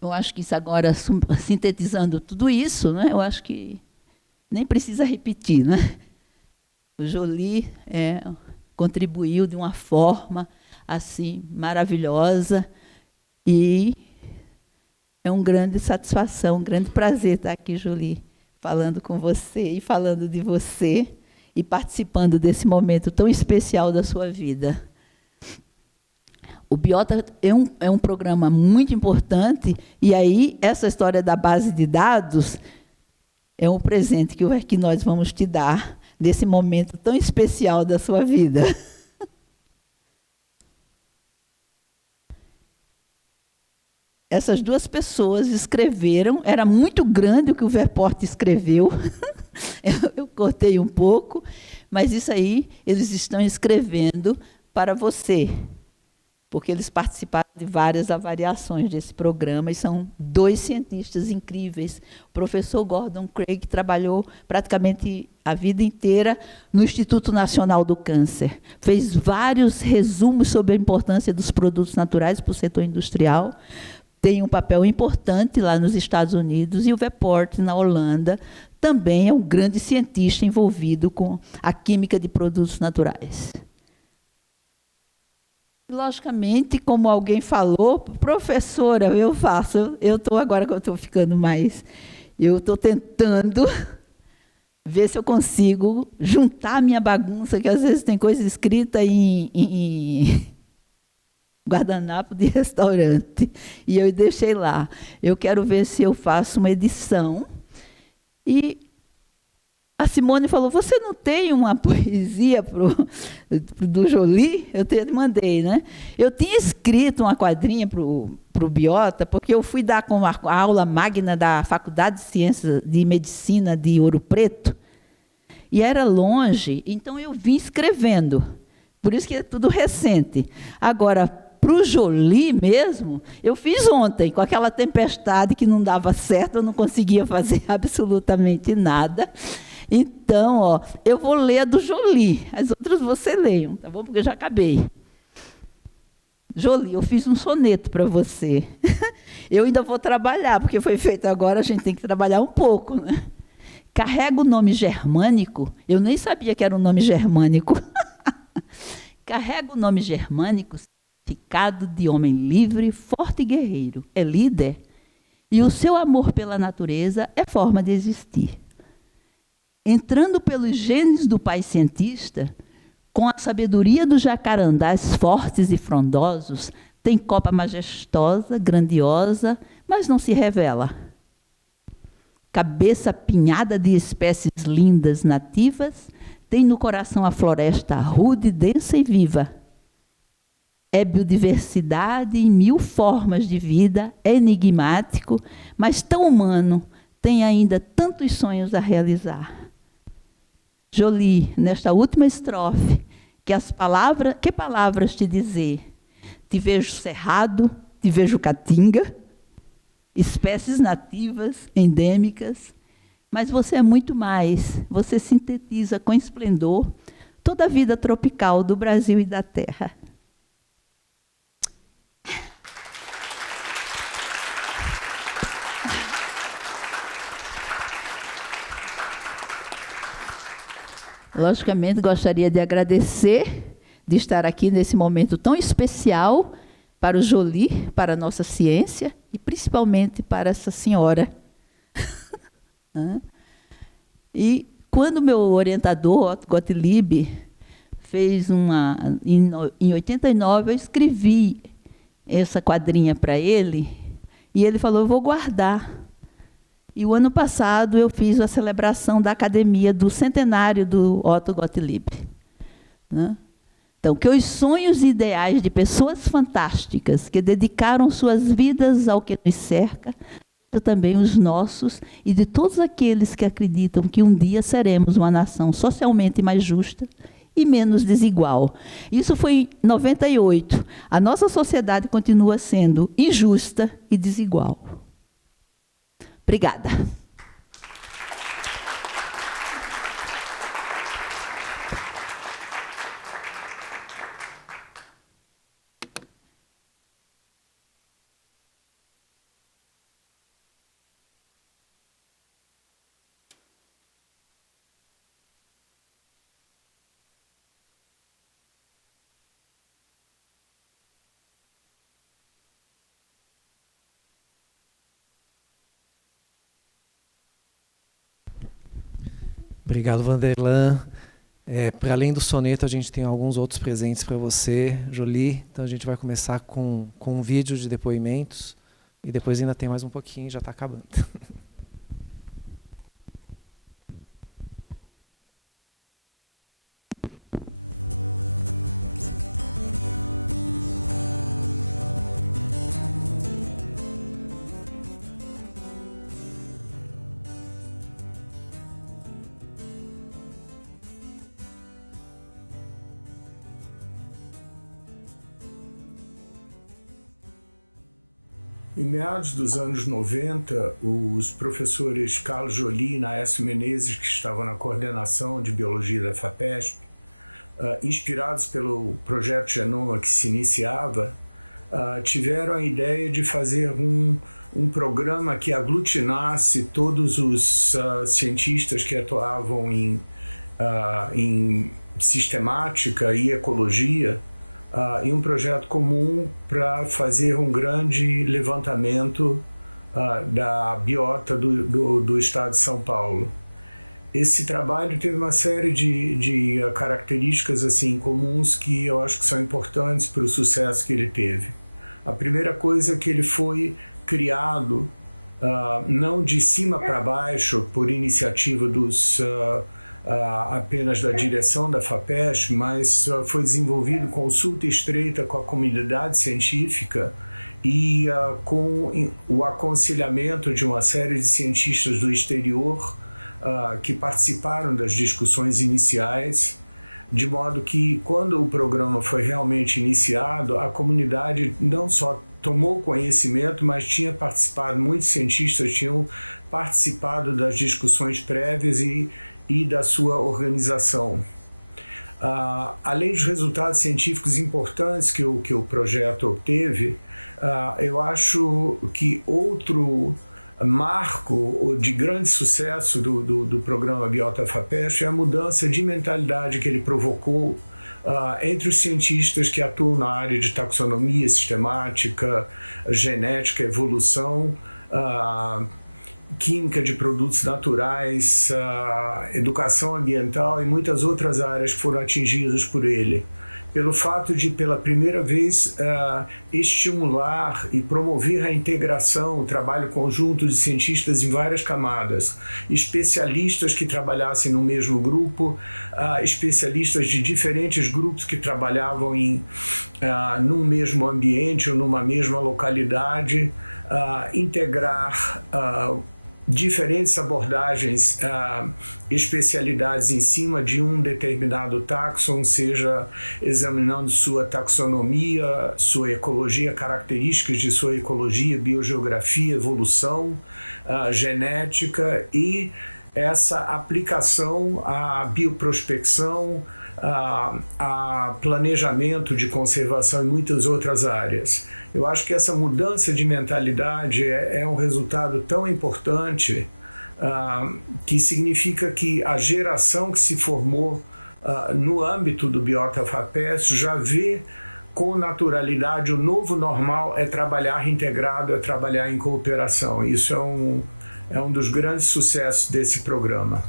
Eu acho que isso agora, sintetizando tudo isso, né, eu acho que nem precisa repetir, né? O Jolie contribuiu de uma forma assim maravilhosa e é uma grande satisfação, um grande prazer estar aqui, Jolie, falando com você e falando de você e participando desse momento tão especial da sua vida. O Biota é um programa muito importante, e aí essa história da base de dados é um presente que nós vamos te dar nesse momento tão especial da sua vida. Essas duas pessoas escreveram, era muito grande o que o Verport escreveu, eu cortei um pouco, mas isso aí eles estão escrevendo para você, porque eles participaram de várias avaliações desse programa, e são 2 cientistas incríveis. O professor Gordon Craig trabalhou praticamente a vida inteira no Instituto Nacional do Câncer, fez vários resumos sobre a importância dos produtos naturais para o setor industrial, tem um papel importante lá nos Estados Unidos, e o Verport, na Holanda, também é um grande cientista envolvido com a química de produtos naturais. Logicamente, como alguém falou, professora, eu estou agora que eu estou ficando mais, eu estou tentando ver se eu consigo juntar a minha bagunça, que às vezes tem coisa escrita em guardanapo de restaurante, e eu deixei lá. Eu quero ver se eu faço uma edição. E a Simone falou, você não tem uma poesia do Joly? Eu te mandei, né? Eu tinha escrito uma quadrinha para o Biota, porque eu fui dar com a aula magna da Faculdade de Ciências de Medicina de Ouro Preto, e era longe, então eu vim escrevendo. Por isso que é tudo recente. Agora, para o Joly mesmo, eu fiz ontem, com aquela tempestade que não dava certo, eu não conseguia fazer absolutamente nada. Então, ó, eu vou ler a do Joly, as outras você leiam, tá bom? Porque eu já acabei. Joly, eu fiz um soneto para você. Eu ainda vou trabalhar, porque foi feito agora, a gente tem que trabalhar um pouco, né? Carrega o nome germânico, eu nem sabia que era um nome germânico. Carrega o nome germânico, significado de homem livre, forte e guerreiro. É líder, e o seu amor pela natureza é forma de existir. Entrando pelos genes do pai cientista, com a sabedoria dos jacarandás fortes e frondosos, tem copa majestosa, grandiosa, mas não se revela. Cabeça apinhada de espécies lindas nativas, tem no coração a floresta rude, densa e viva. É biodiversidade em 1000 formas de vida, é enigmático, mas tão humano, tem ainda tantos sonhos a realizar. Joly, nesta última estrofe, que palavras te dizer? Te vejo cerrado, te vejo caatinga, espécies nativas, endêmicas, mas você é muito mais, você sintetiza com esplendor toda a vida tropical do Brasil e da Terra. Logicamente, gostaria de agradecer de estar aqui nesse momento tão especial para o Joly, para a nossa ciência e principalmente para essa senhora. E quando meu orientador, Otto Gottlieb, fez em 89, eu escrevi essa quadrinha para ele, e ele falou, eu vou guardar. E o ano passado eu fiz a celebração da academia do centenário do Otto Gottlieb. Né? Então, que os sonhos e ideais de pessoas fantásticas que dedicaram suas vidas ao que nos cerca, também os nossos e de todos aqueles que acreditam que um dia seremos uma nação socialmente mais justa e menos desigual. Isso foi em 98. A nossa sociedade continua sendo injusta e desigual. Obrigada. Obrigado, Vanderlan. Para além do soneto, a gente tem alguns outros presentes para você, Jolie. Então a gente vai começar com um vídeo de depoimentos e depois ainda tem mais um pouquinho e já está acabando. Em meados dos anos 90, os professores Carlos Jolie e Naécio Menezes, que estavam na coordenação de biologia da FAPESP, inspirados pelo projeto Genoma que se iniciava, tiveram a ideia de fazer um programa que aglutinasse todos os cientistas que atuavam em sistemática e ecologia, em um projeto comum para fazer um grande levantamento da biota do estado de São Paulo. Esse trabalho teve uma série de características assim comuns que eu acho que são importantes para o sucesso que ele teve. A primeira coisa é que ele foi criado não de cima para baixo por iniciativa apenas da direção da FAPESP, mas foi desenvolvido consulta estreita com a comunidade científica e com o aconselhamento de uma série de cientistas do exterior que participaram das discussões iniciais, de modo que, quando o programa foi realmente iniciado, a comunidade não só tomou conhecimento, mas tinha participado, muitos cientistas tinham participado das discussões prévias e da sua organização. Além dos resultados científicos importantes que o projeto obteve, eu acho que outro marco de grande sucesso do programa Biota FAPESP é a mudança de mentalidade que ele provocou entre os cientistas que atuam na área de taxonomia sistemática, genética, evolução, química de produtos naturais, educação ambiental e muitas outras áreas que foram atingidas por ele. Pelo fato de, pela primeira vez, estimular e promover a integração, o trabalho conjunto de cientistas em várias camadas, especialistas que trabalhassem no mesmo grupo, especialistas de diferentes grupos que trabalhavam num mesmo ambiente ou numa mesma localidade, integrar diferentes abordagens, especialidades em cima de um determinado táxon, seja examinando sua taxonomia, sua ecologia, características de sua ecologia, biogeografia, evolução, genética e essa aplicação à bioprospecção, a planejamento de conservação e muitas outras áreas. Eu acho que essa mudança de mentalidade é um resultado tão importante que significa que a geração que se formou no âmbito do Biota FAPESP já vê com naturalidade o novo normal é trabalhar integrado, é trabalhar em cooperação. Isso é um dos grandes sucessos desse programa.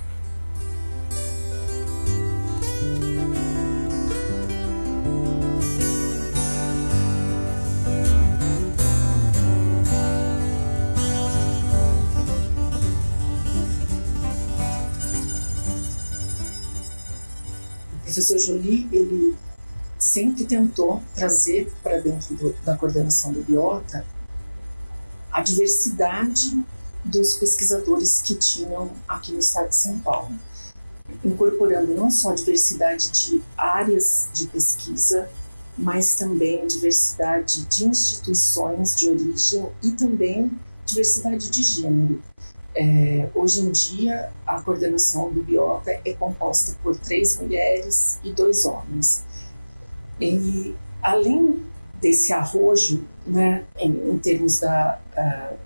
O professor Jolie, ele sempre tentou trazer para dentro da coordenação do Biota a diversidade dos pesquisadores que tinham aqui no estado de São Paulo, incorporando não só diversidade de áreas de pesquisa, mas também diversidade de instituições de origem e também diversidade de gênero. Hoje em dia, a coordenação do Biota é composta por 3 mulheres e 2 homens. E, além desse arrojo, né, em termos da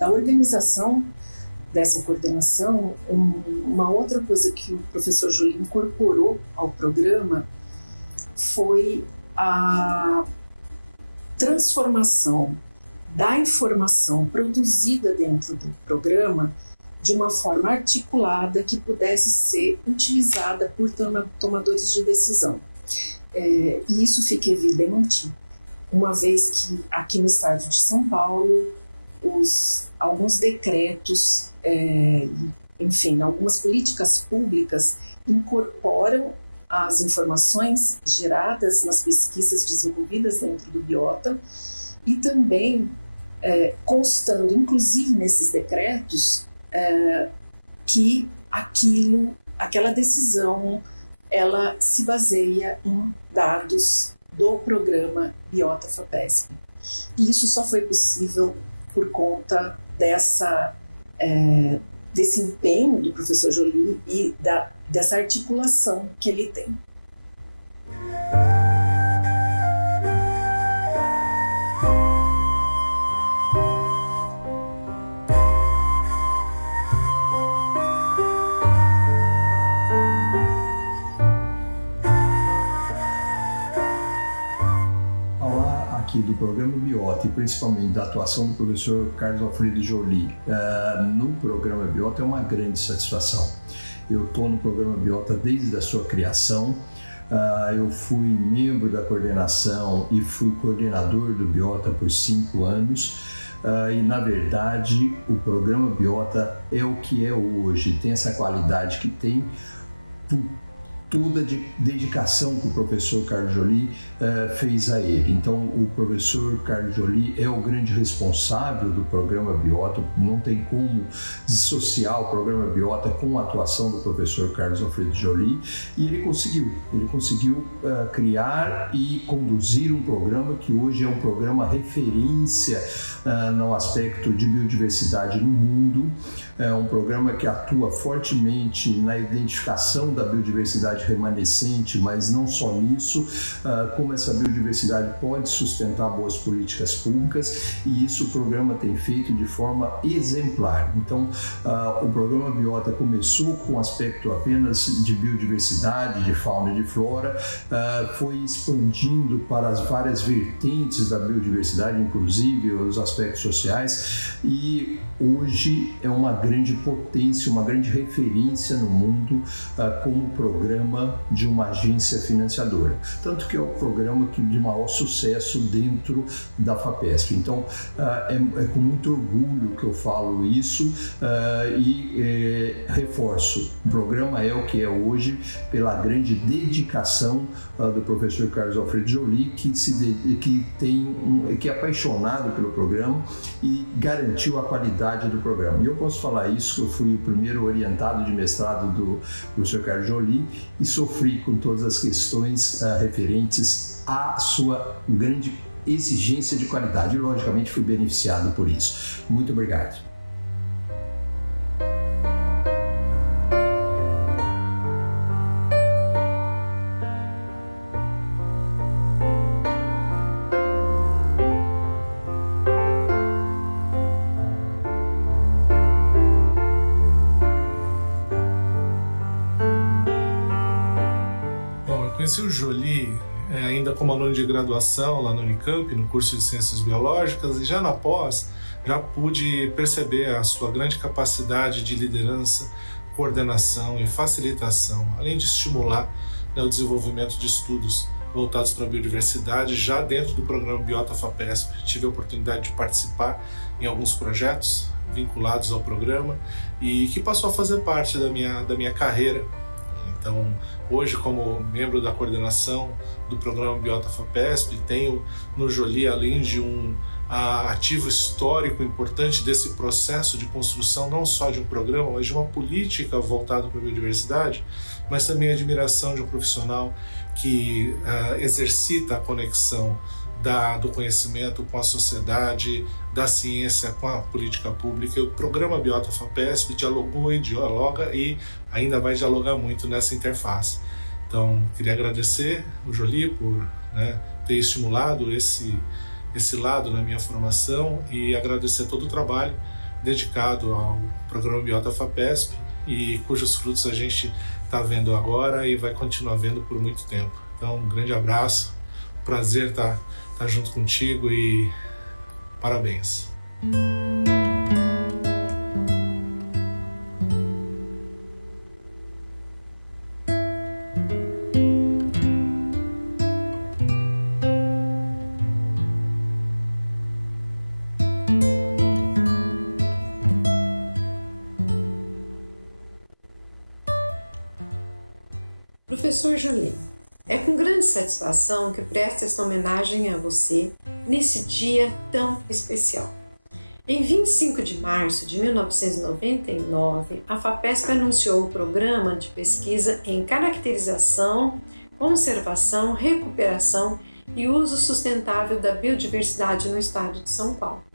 organização dessa coordenação, uma outra coisa que o professor Jolie incorporou ao programa foi a transformação da informação produzida dentro do programa de uma forma articulada que pudesse ser utilizada por tomadores de decisão. E isso fica evidente uma vez que aqui no estado de São Paulo alguns decretos, enfim, algumas políticas públicas incorporam as informações geradas nas pesquisas desenvolvidas dentro do Biota e também constando, inclusive nesses decretos, que aquela decisão ela se baseia em dados do programa Biota FAPESP. E isso só foi possível por conta desse empenho do professor Joly e dessa articulação que ele tem. Aqui do programa Biota e principalmente da atuação do professor Carlos Alfredo Joly no programa Biota é uma grande satisfação. Eu estou no programa Biota desde a sua criação. Eu fui membro da coordenação e fui coordenador do Biota por 5 anos. E na verdade o programa Biota é o que é hoje, tem essa qualidade que tem por toda a dedicação que o professor Carlos Joly fez a ele. Então, o professor Carlos Joly é o grande responsável do programa Biota, não tem como dissociar o programa Biota com a atuação do professor Carlos Alfredo Joly, e ele conseguiu criar e conduzir um programa que hoje é um programa referência no aspecto de biodiversidade no mundo, é um programa que atua fortemente na identificação da biodiversidade remanescente, mas não só nisso, como essa biodiversidade pode sustentar boas políticas públicas, e isso o programa tem feito de forma exemplar. Então, o programa Biota começou com um aspecto apenas de biodiversidade, de fauna e de flora, foi expandindo para as várias vertentes da biodiversidade, inclusive os aspectos sociais, e hoje é uma grande potência, uma grande referência no mundo como programa de uma agência financiadora. Tanto que é o programa de maior sucesso dentro da FAPESP. Então, é com muito orgulho que eu falo isso e reforço. O programa é o que é hoje pela grande dedicação do professor Carlos Alfredo Joly, que é apaixonado pelo programa e garantiu a qualidade do programa. E eu posso falar isso, que eu fui o primeiro orientado de mestrado do professor Carlos Joly e sofri com todas as questões referentes à sua grande exigência de qualidade. E, logicamente, fui beneficiado por isso. Muito obrigado. Conheci o Joly ainda como aluno de graduação lá no Unicamp, no curso de Ciências Biológicas, e já na pós, já pude perceber a sua grande capacidade de liderança, coordenação e facilitação, além de estimular o desenvolvimento de estudos voltados para a biodiversidade já dentro do programa Biota FAPESP. Tive a oportunidade de participar em alguns projetos vinculados ao programa e que passou a fazer parte da minha carreira. Então, hoje, como membro da coordenação do programa Biota FAPESP, tenho no Joly, além de um ativo histórico importante desse processo de construção, não só de um programa, mas de uma política voltada para a biodiversidade, mas também a admiração de um profissional que exercita a conexão do conhecimento com a sociedade, da ciência com a política pública. O programa Biota FAPESP dialogou e dialoga e ainda vai dialogar muito nessa interface. Então, queria agradecer o Joly por ter estimulado esse lado na minha formação e agradecer todo o trabalho dedicado ao programa Biota FAPESP e cujos frutos a gente está vendo agora e vai continuar vendo por muito tempo. Então, um grande abraço, prazer estar junto contigo e parabéns. Professor Jolie, é com grande satisfação que presto esta homenagem a você nesse dia tão especial. Em 25 de março de 1999, a FAPESP anunciou o Programa de Pesquisa em Caracterização, Conservação, Recuperação e Uso Sustentável da Biodiversidade no Estado de São Paulo.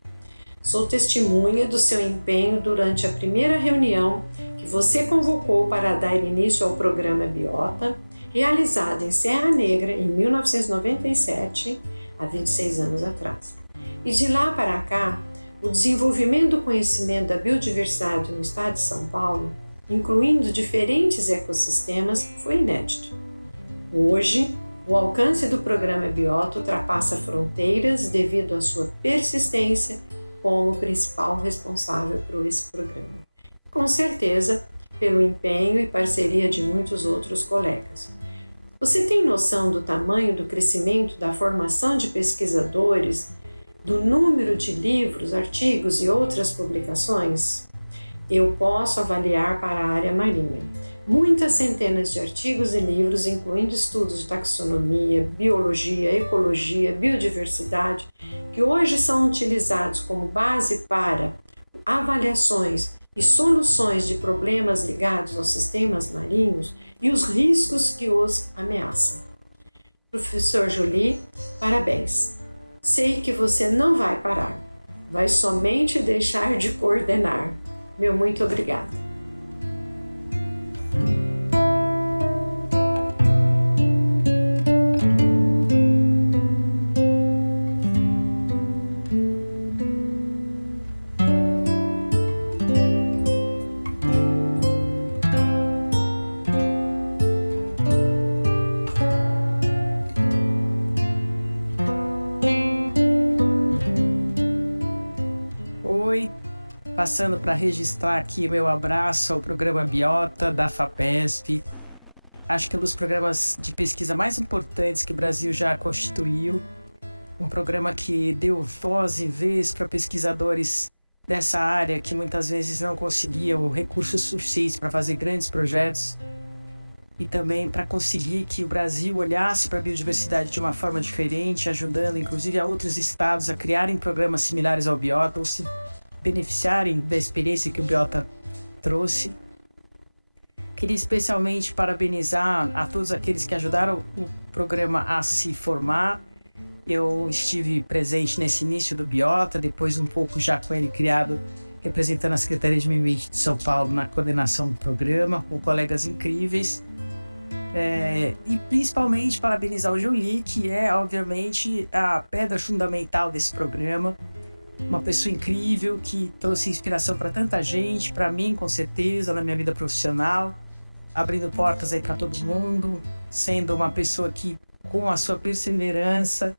Sou testemunha do seu empenho durante a primeira reunião que você convocou para dar início ao Programa Biota, realizada em Serra Negra em 1997, há 26 anos atrás. E de lá para cá, o desenvolvimento do conhecimento da biodiversidade no estado de São Paulo, incluindo diferentes ecossistemas, foi inédito. Hoje, o alcance do Programa Biota ultrapassa fronteiras devido à sua persistência como principal responsável por esse programa. Com certeza, pelo empenho e parceria de muitos outros colegas. Você tem noção do tamanho do crescimento da formação de pesquisadores, do número de livros, artigos e outras publicações? Eu posso avaliar para a área marinha muitas centenas de artigos e livros, incluindo estudos de taxonomia, biologia, ecologia, biodiversidade, que hoje são utilizados como base para avaliações e soluções de problemas ligados aos sistemas marinhos e os riscos que os ameaçam. Professor Jolie, parabéns! Sei que você não vai parar, vai somente deixar de coordenar. Meu muito obrigada. Passando para registrar aqui o meu abraço ao Programa Biota da FAPESP. Acho que é um dos programas de pesquisa mais importantes que o Brasil já constituiu. Um programa que deu voz e vez para pesquisadores dessa área que muitas vezes não conseguiam recursos suficientes para fazer grandes projetos. E também para conseguir que o Brasil olhasse para a biodiversidade de uma forma diferente, ajudando inclusive a outros estados a criarem programas similares ao Biota, ou se beneficiarem da experiência que o Biota trouxe. Queria especialmente parabenizar a todos aqueles que ajudaram o programa a se formar. Eu estive presente nesse início do Biota, depois um pouco já com ele criado, representando a Secretaria de Meio Ambiente de São Paulo na coordenação do programa, com colegas incríveis. E principalmente parabenizar o Jolie, que é, obviamente, a pedra fundamental desse programa. Uma pessoa incrível que trouxe inspiração para tanta gente, para mim, com certeza, na minha vida profissional, abrindo portas aí para todo mundo, sendo uma pessoa que, com a sua perseverança,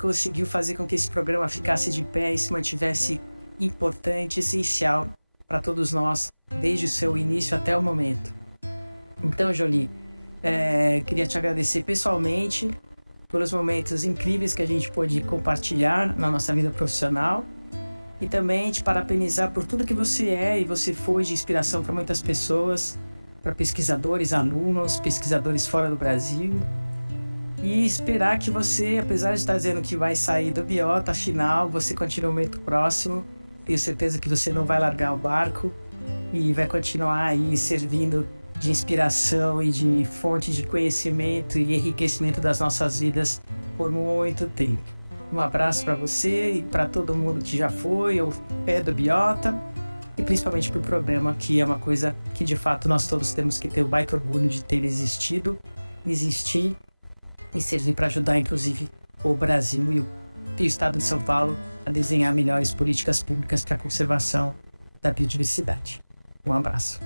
conseguiu fazer com que esse programa ficasse de pé e se mantivesse importante, essencial para todos nós, desde o seu início até o momento. Então, Jolie, queria te agradecer pessoalmente pelos momentos incríveis que a gente pôde compartilhar na nossa vida profissional e também te parabenizar por tudo que você é e você foi de inspiração para muitas pessoas, para pesquisadores, alunos, pesquisadores fora do Brasil, e esperar que você, apesar de estar dizendo que vai sair do Biota, afinal, você continua muito próximo. Tenho certeza que você não vai largar o barco e vai continuar aí servindo de inspiração e de fonte de conhecimento e enriquecimento das nossas vidas por muito tempo. Um abraço para você e para todo mundo que já foi ao pé do Biota e principalmente para o programa, que é uma coisa que de fato nós todos temos que ter o baita orgulho de ter existido, existir e servir para ajudar inclusive o Brasil e o Estado de São Paulo a desenhar melhores políticas públicas para a conservação da biodiversidade. Um abraço.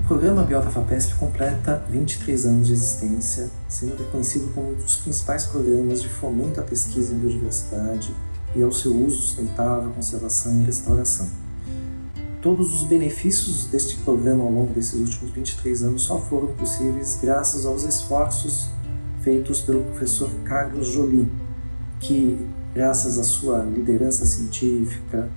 O programa Biota FAPESP completa 23 anos de existência, sendo reconhecido como um dos principais programas de fomento à pesquisa em biodiversidade e ao seu uso sustentável, conservação e restauração. Todos os benefícios deste programa ao longo desses últimos 23 anos só foram possíveis graças aos esforços feitos pelo professor Carlos Joly, que, graças à sua liderança científica,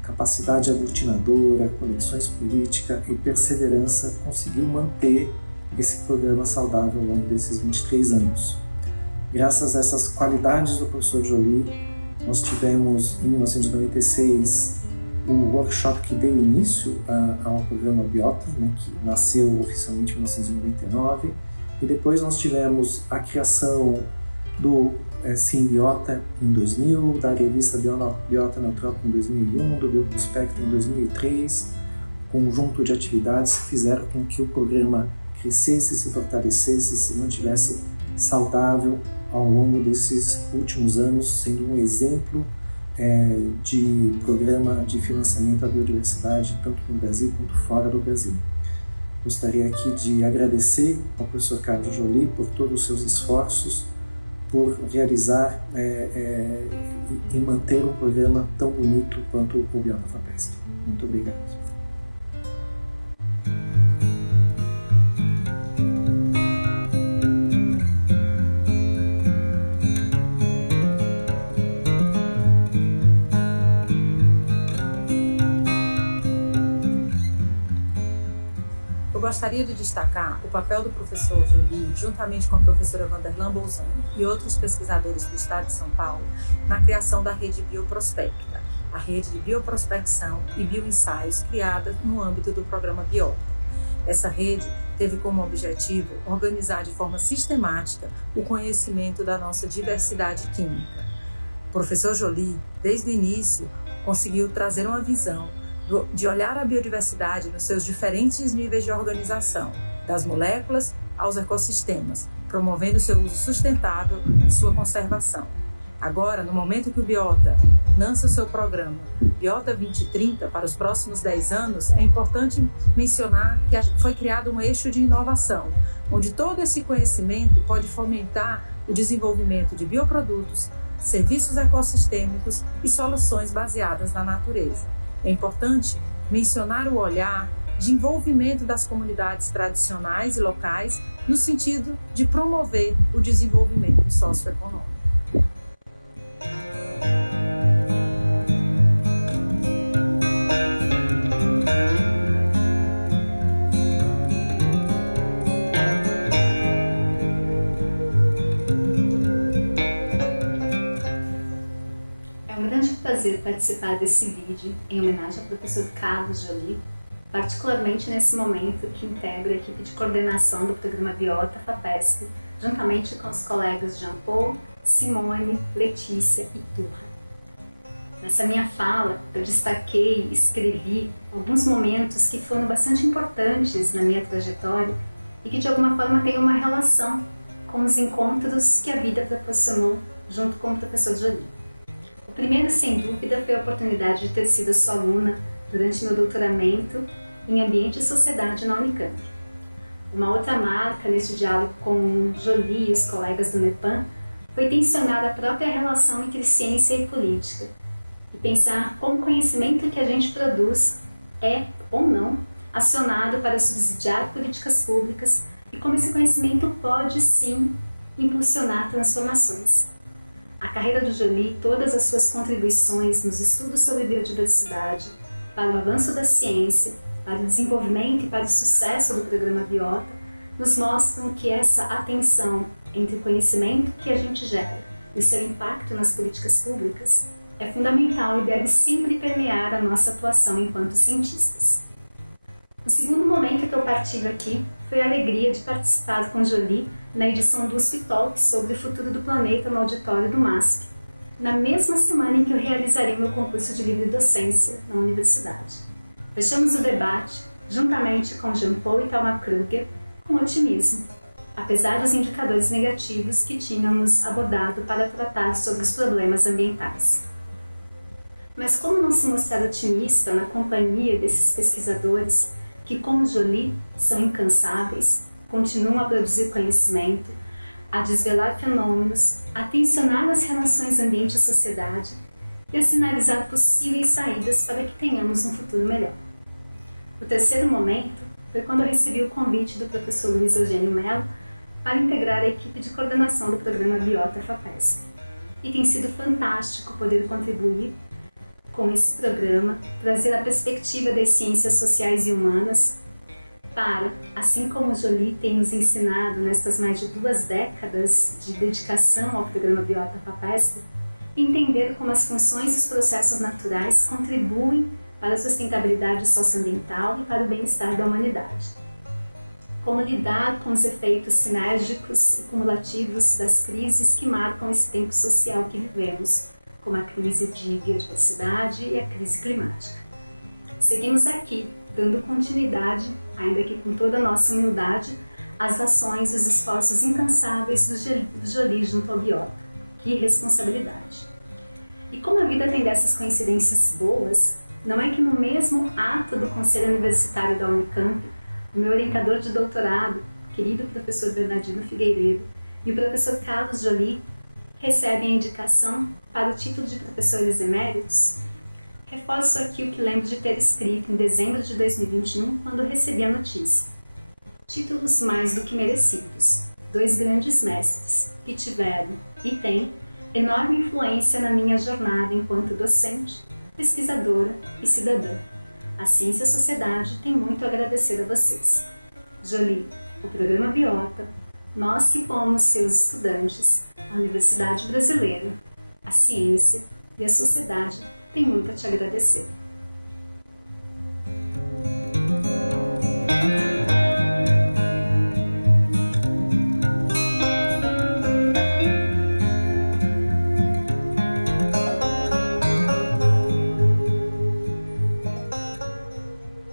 capacidade aglutinadora, conexões políticas e perseverança, conseguiu manter esse programa saudável ao longo desses 23 anos. Graças a essas qualidades do professor Joly, nós tivemos, em 1996, o workshop que deu início ao programa Biota, né, que nasceu oficialmente em 1999, e depois nós tivemos a criação do Simbiota em 2000, da revista Biota Neutrópica em 2001, do Bioprospecto em 2003, conjunto de atividades que fizeram com que o programa crescesse, se fortalecesse, se mantivesse saudável ao longo desses últimos anos, sendo um exemplo de programa de financiamento à biodiversidade, tanto no Brasil quanto fora do Brasil. Gostaria aqui de agradecer ao professor Carlos Joly por todos os seus esforços, por realizar e manter um programa tão bonito quanto o Biota FAPESP. Muito obrigado. Gostaria de destacar o papel do professor Joly, juntamente com a professora Vanderlan Bolzano e outros pesquisadores do estado de São Paulo, na criação da rede Bioprospecta, a rede de bioprospecção e bioensaios criada no âmbito do programa Biota. Essa rede teve como objetivo organizar de forma sistemática o conhecimento da nossa diversidade química. O professor Joly, desde o início, conseguiu trazer uma visão de olhar a biodiversidade nos seus diferentes níveis de organização, das moléculas aos ecossistemas, promovendo seu uso sustentável e sua conservação. Agora, no momento que o Biota lança o seu programa Biota 2030 para os próximos 10 anos, é importante mencionar que foi criado um eixo de inovação, onde todo esse conhecimento pode fomentar o desenvolvimento de bioprodutos, serviços ecossistêmicos e soluções baseadas na natureza. É importante mencionar o olhar de envolvimento das comunidades tradicionais e locais no sentido de promover o desenvolvimento socioeconômico. Prazer participar desse vídeo em homenagem ao professor Carlos Joly, particularmente nesse momento que integro a equipe de coordenação do programa Biota FAPESP, juntamente com os colegas Jean Paul, Simone, Letícia e Turra. Nessa minha fala, eu destaquei e escrevi alguns momentos que foram bastante importantes na minha trajetória e que de alguma forma têm uma relação com os encontros que a vida proporcionou junto com o professor Joly. O primeiro, sem dúvida, foi a oportunidade de ter sido sua aluna durante meu doutoramento em Ambiente e Sociedade na Unicamp. Uma outra marca nesse diálogo com Joly e os colegas do NEPAM foi tensionar a própria relação entre ciência e política e pensar como o conhecimento que a gente produz é, ou não, acionado para subsidiar políticas públicas e como esse conhecimento pode, sim, impulsionar transformações. A carreira do Joly, todas as suas contribuições nos estudos sobre biodiversidade, para o avanço da ciência, para o desenvolvimento e para o sucesso do programa Biota, nos mostram que essa atenção entre o conhecimento que a gente gera e o seu impacto nas políticas públicas é fundamental e deve sempre permear a nossa atuação enquanto cientistas. O segundo momento que eu partilho aqui foi a alegria de participar com Joly na edição do USP Talks sobre o futuro do planeta no auditório do MASP, na mesma semana em que eu realizarei meu concurso de livre docência na universidade. Fechamos o debate, juntamente com Jean Paul e Thelma Kruger, com otimismo, apesar dos indicadores negativos que tínhamos abordado para tratar sobre os problemas ambientais. Mas como não se mostrar otimista na companhia desses pesquisadores que, como Joly, são incansáveis, continuam a produzir conhecimento, a desvelar fenômenos, a tensionar as relações ambiente e sociedade e a sinalizar possíveis saídas para que tenhamos um futuro melhor. O terceiro momento foi quando eu recebi o convite do professor Luiz Eugênio Mello para integrar a equipe de coordenação do programa Biota FAPESP. E tem sido fantástico poder contribuir com esse programa, trazer a perspectiva das ciências sociais e humanas para, assim como o Jolie tem nos ensinado nestas mais de 2 décadas de dedicação ao programa Biota FAPESP, entender como as funções e os processos naturais contribuem para a sustentabilidade socioambiental e para o bem-estar da humanidade. Como lidar com os efeitos sinérgicos e cumulativos das crises que marcam esse tempo social que vivemos, como a crise de biodiversidade e a crise climática. Seguimos aqui, dando continuidade, ainda que com toda a nossa humildade, às ações e os esforços incansáveis do Jolie junto ao Biota. Que responsabilidade! E como a vida tem dessas coincidências boas, não é que no mesmo ato do Conselho Universitário da Unicamp, o meu orientador de doutorado, querido professor Bernardino Figueiredo, e o professor Carlos Jolie recebem a indicação para o título de professores eméritos? Reforço aqui o que lembro de ter escrito em dezembro de 2021, quando recebi a notícia. Títulos mais do que merecidos. 2 grandes mestres que tiveram e têm enorme influência na minha jornada enquanto docente, pesquisadora e cidadã. A ciência e a sociedade tem muito a agradecer a vocês. Jolie, o programa Biota, nós que fomos seus estudantes, a Universidade Brasileira, a ciência e a sociedade têm muito a te agradecer.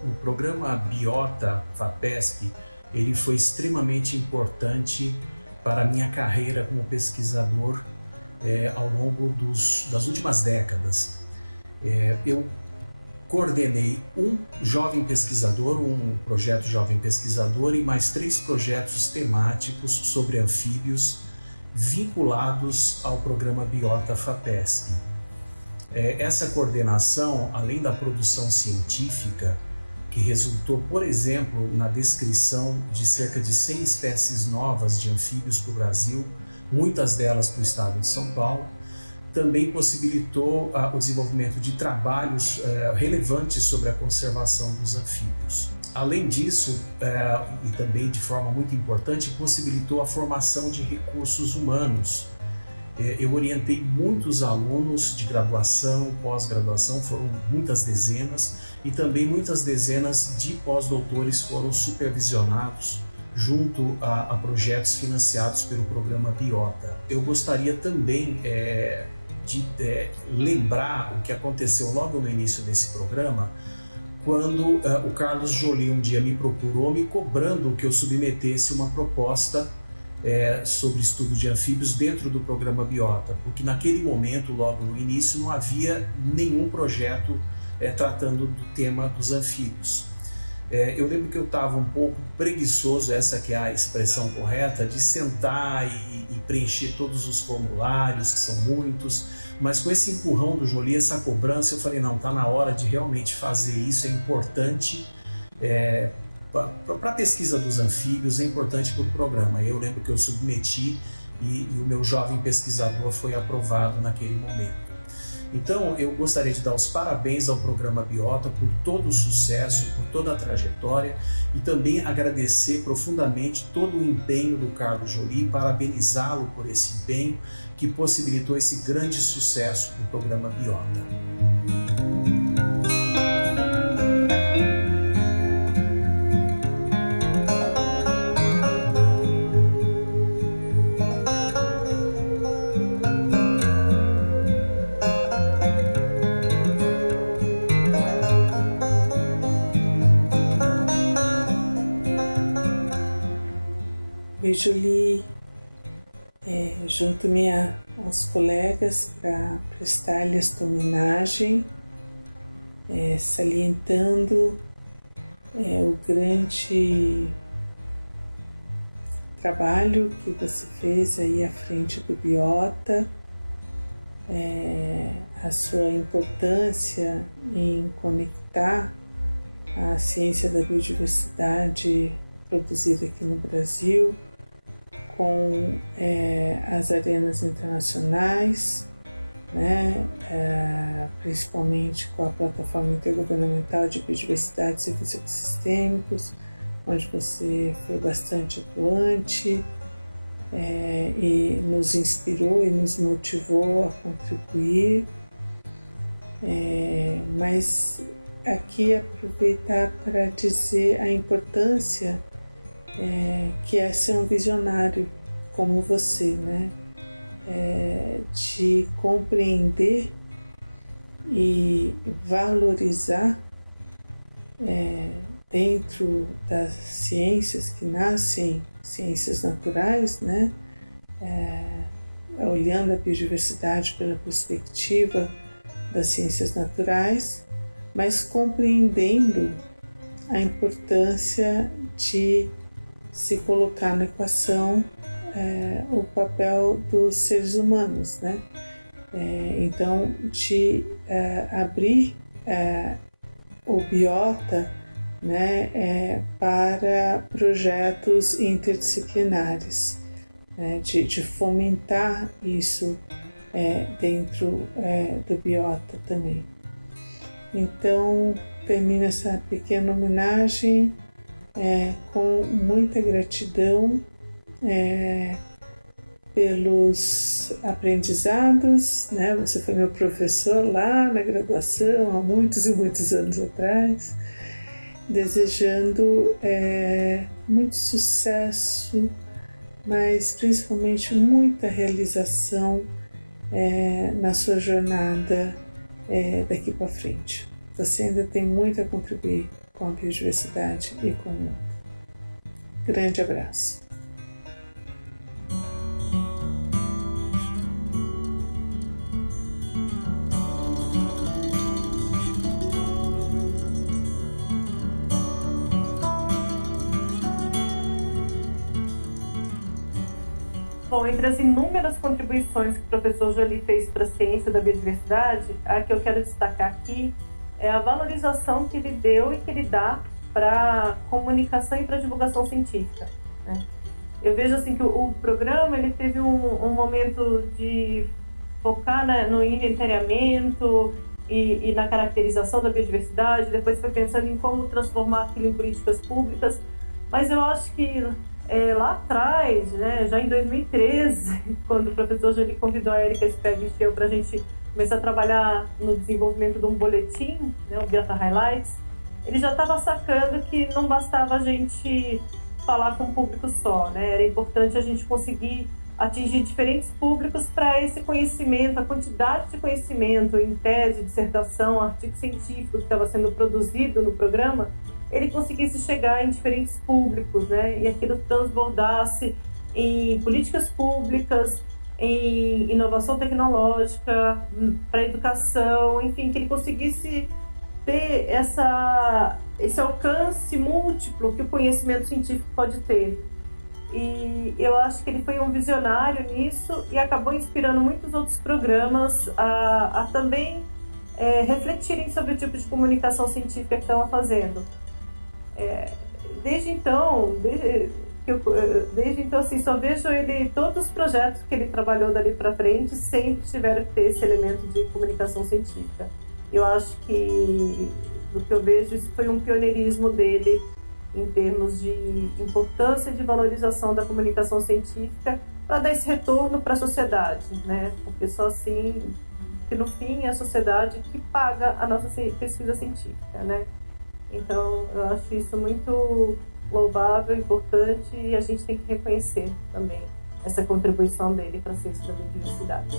O programa Biota FAPESP, ele foi extremamente importante para a minha carreira como pesquisador ao longo das últimas décadas. Eu coordenei um jovem pesquisador, um projeto jovem pesquisador e mais 3 projetos temáticos sobre anfíbios vinculados ao programa Biota FAPESP. Essa coordenação, além da produção científica, que resultou, por exemplo, na descrição de cerca de 100 espécies novas de anfíbios para o Brasil, muitas delas para o estado de São Paulo, também possibilitou o desenvolvimento de trabalhos relevantes sobre a conservação dos anfíbios. Além disso, e também de forma muito importante, possibilitou a formação de recursos humanos. Eu orientei muitos alunos de graduação, pós-graduação, foram muitas dezenas, e também muitas dezenas de pós-doutores foram supervisionados junto a projetos financiados pelo programa Biota. Eu gostaria também de lembrar o que aconteceu logo no início desse programa, quando o Carlos Jolie um dia me procurou, me cobrando que eu submetesse uma proposta sobre estudo de anfíbios dentro do programa Biota, porque naquele momento, logo no início, não havia nenhum projeto tratando do tema dos anfíbios. Eu lembro que eu estava um pouco preguiçoso, essa que é a expressão correta, de sentar e preencher todos os formulários, que são muitos, mas com esse empurrão do Jolie, essa cobrança, eu falei, não, está na hora de realmente fazer isso, é importante para a pesquisa dos anfíbios, é importante para o programa. Eu lembro que eu submeti e o meu jovem pesquisador foi aprovado naquele momento. Então, eu gostaria de dar os parabéns ao programa Biota por todo o sucesso, por toda a trajetória e também agradecer profundamente todo o empenho do Carlos Jolie, parabenizá-lo por esse empenho que possibilitou esse grande sucesso do programa Biota. Oi, Jolie, junto-me aos colegas para prestar-lhe esta homenagem, salientando o grande trabalho que você fez aí à frente do Biota, a sua importância em conectar a ciência da biodiversidade produzida aqui no Brasil com as arenas internacionais, né, principalmente com a Plataforma Intergovernamental de Biodiversidade e Serviços Ecossistêmicos, onde você foi bastante atuante e nos inspirou e nos motivou a contribuir. Mas aqui aproveitar para dizer a importância que é ser um visionário como você, né? De compreender e valorizar dentro das ciências que nascem, ciências naturais, né? Olhando a biodiversidade pela perspectiva das ciências naturais, mas compreendendo a importância de se colocar na equação o papel dos seres humanos, né? Então, de abrir o biota, né, para projetos interdisciplinares, né, de fomentar isso dentro do biota também. Então, termino essa pequena homenagem com muita gratidão pelos aprendizados, né? Você foi meu professor lá na graduação, há muitos e muitos anos atrás, desejando muito sucesso, mas principalmente muita realização na sua jornada daqui para frente. Você ainda tem muito a contribuir com a biodiversidade e com o mundo. Grande abraço. Bom, entre as inúmeras contribuições que o professor Joly fez para a ciência da biodiversidade, a que eu quero destacar aqui é a valorização que ele deu e que ele dá para a comunicação e para a divulgação científica, né? Eu vejo assim que o programa ele teve um momento de focar no inventariamento e na caracterização da biodiversidade, depois foi pensando em como transformar aquilo em políticas públicas, mas eu acho que lá atrás, né, já em 2013, quando o professor Joly convidou a Erika Spegel para a gente começar a trabalhar no desenvolvimento de um boletim, né, o Biota Highlights, ele já estava sacando que não bastava a gente falar com um público só, né? Era importante a gente conseguir atingir diferentes públicos para esse conhecimento, a quantidade de conhecimento em tese, dissertação, artigo científico que estava sendo produzido no programa, ele conseguisse chegar em diferentes públicos, né? E aquilo transbordasse em políticas públicas, em inovação tecnológica, para educação, enfim, que ele conseguisse ter esse alcance múltiplo que o conhecimento científico pode ter. E eu acho que ele foi um visionário nisso e acabou inspirando muitos outros programas a também refletirem sobre o tipo de comunicação científica que estão fazendo. Desde então, assim, só vejo todos os projetos que ele trabalhou dali para frente sempre tiveram que ter esse elemento de comunicação científica. Eu acho que, do que eu vejo, isso foi um pioneirismo dele em termos de importância e de valorização da comunicação científica para dar esse retorno para a sociedade, né? Porque só assim, que no fim é a sociedade que paga a nossa pesquisa científica, né? Então, eu acho isso muito louvável, importante e a gente tem que reconhecer também essa contribuição dele para a ciência da biodiversidade.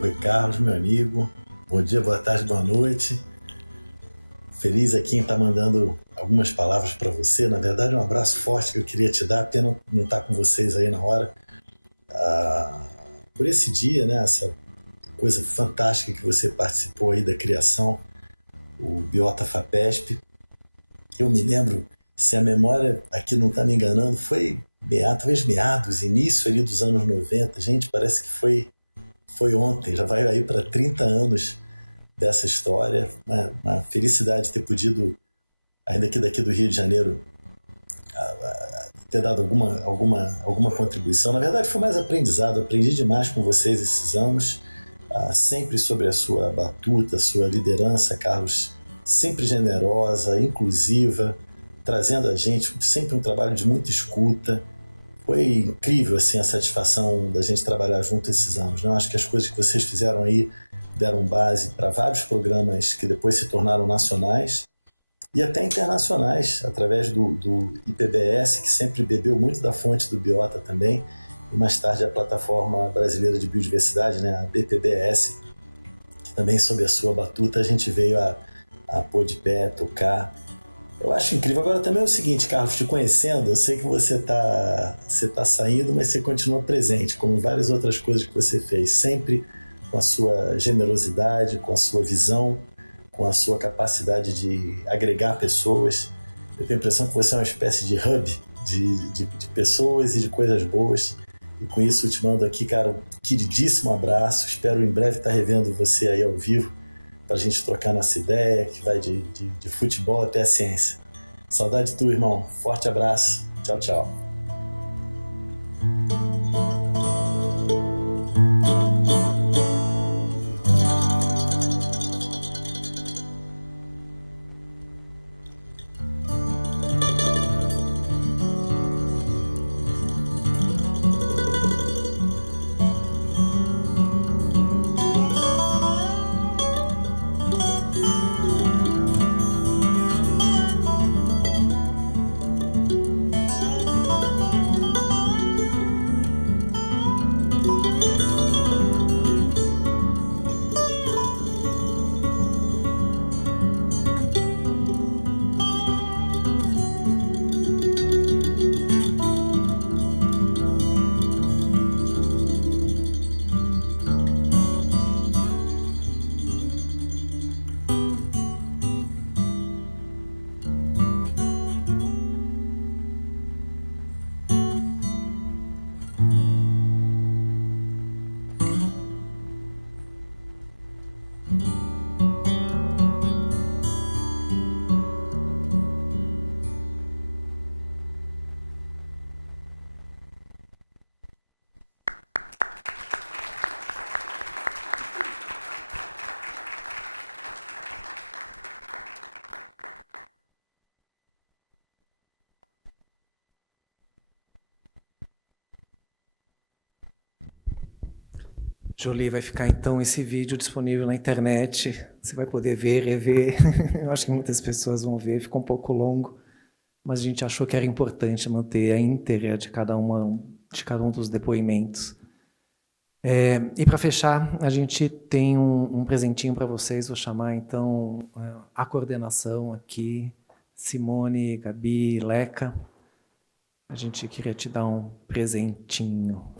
Oi, Carlos, meu amigo. Bom dia, boa tarde, boa noite. feliz aqui em estar mandando algumas palavras para você. Na verdade, um abraço forte que eu queria te dar, pena não estar com vocês aí na hora. Por esse dia, né, essa coisa fantástica que você participou aí da criação, o Biota FAPESP. Eu me lembro, se a memória aqui não está me enganando, foi talvez meados, início ali dos anos 90. Gente, parece que foi ontem, já vai aí para 30 anos dessa história. Uma felicidade ter podido, ainda aqui daqui do Rio de Janeiro, ter dado alguma contribuição. Na verdade, foi mais aprendizado. Aprendi demais com vocês esses anos, sempre sobre a sua batuta, sua liderança, Carlos, sempre generosa, inclusiva, trazendo a gente sempre um trabalho de muita escuta. Foi incrível assim, a satisfação da gente trabalhar junto esses anos, né? Acho que as coisas que vocês fizeram aí deram base para vários programas que depois se tornaram nacionais e até internacionais, através do IPBS, que sempre bebeu muito da fonte do Biota também, e mais tarde a Plataforma Brasileira de Biodiversidade, né, a BPBS, que também sob a sua batuta a gente veio a pôr de pé, tocar. Eu acho incrível. Agora também é o seguinte, Carlos, te conhecendo, eu sei que você tá saindo, mas você continua presente, como várias outras coisas que você fez, sempre com a sua generosidade, com a sua visão, com a sua capacidade de agregar pessoas. Eu tenho a impressão que você é uma espécie de hub de pessoas e de coisas boas. E com isso eu te mando aqui, cara, um queridíssimo abraço. Espero em breve estar revendo você aí ao vivo para a gente trocar nossa ideia, que vai de futebol até a ciência. Saudade tua, irmão. Forte abraço. Tchau, tchau. Jolie, vai ficar então esse vídeo disponível na internet. Você vai poder ver, rever. Eu acho que muitas pessoas vão ver, ficou um pouco longo, mas a gente achou que era importante manter a íntegra de cada um dos depoimentos. E para fechar, a gente tem um presentinho para vocês. Vou chamar então a coordenação aqui, Simone, Gabi, Leca. A gente queria te dar um presentinho.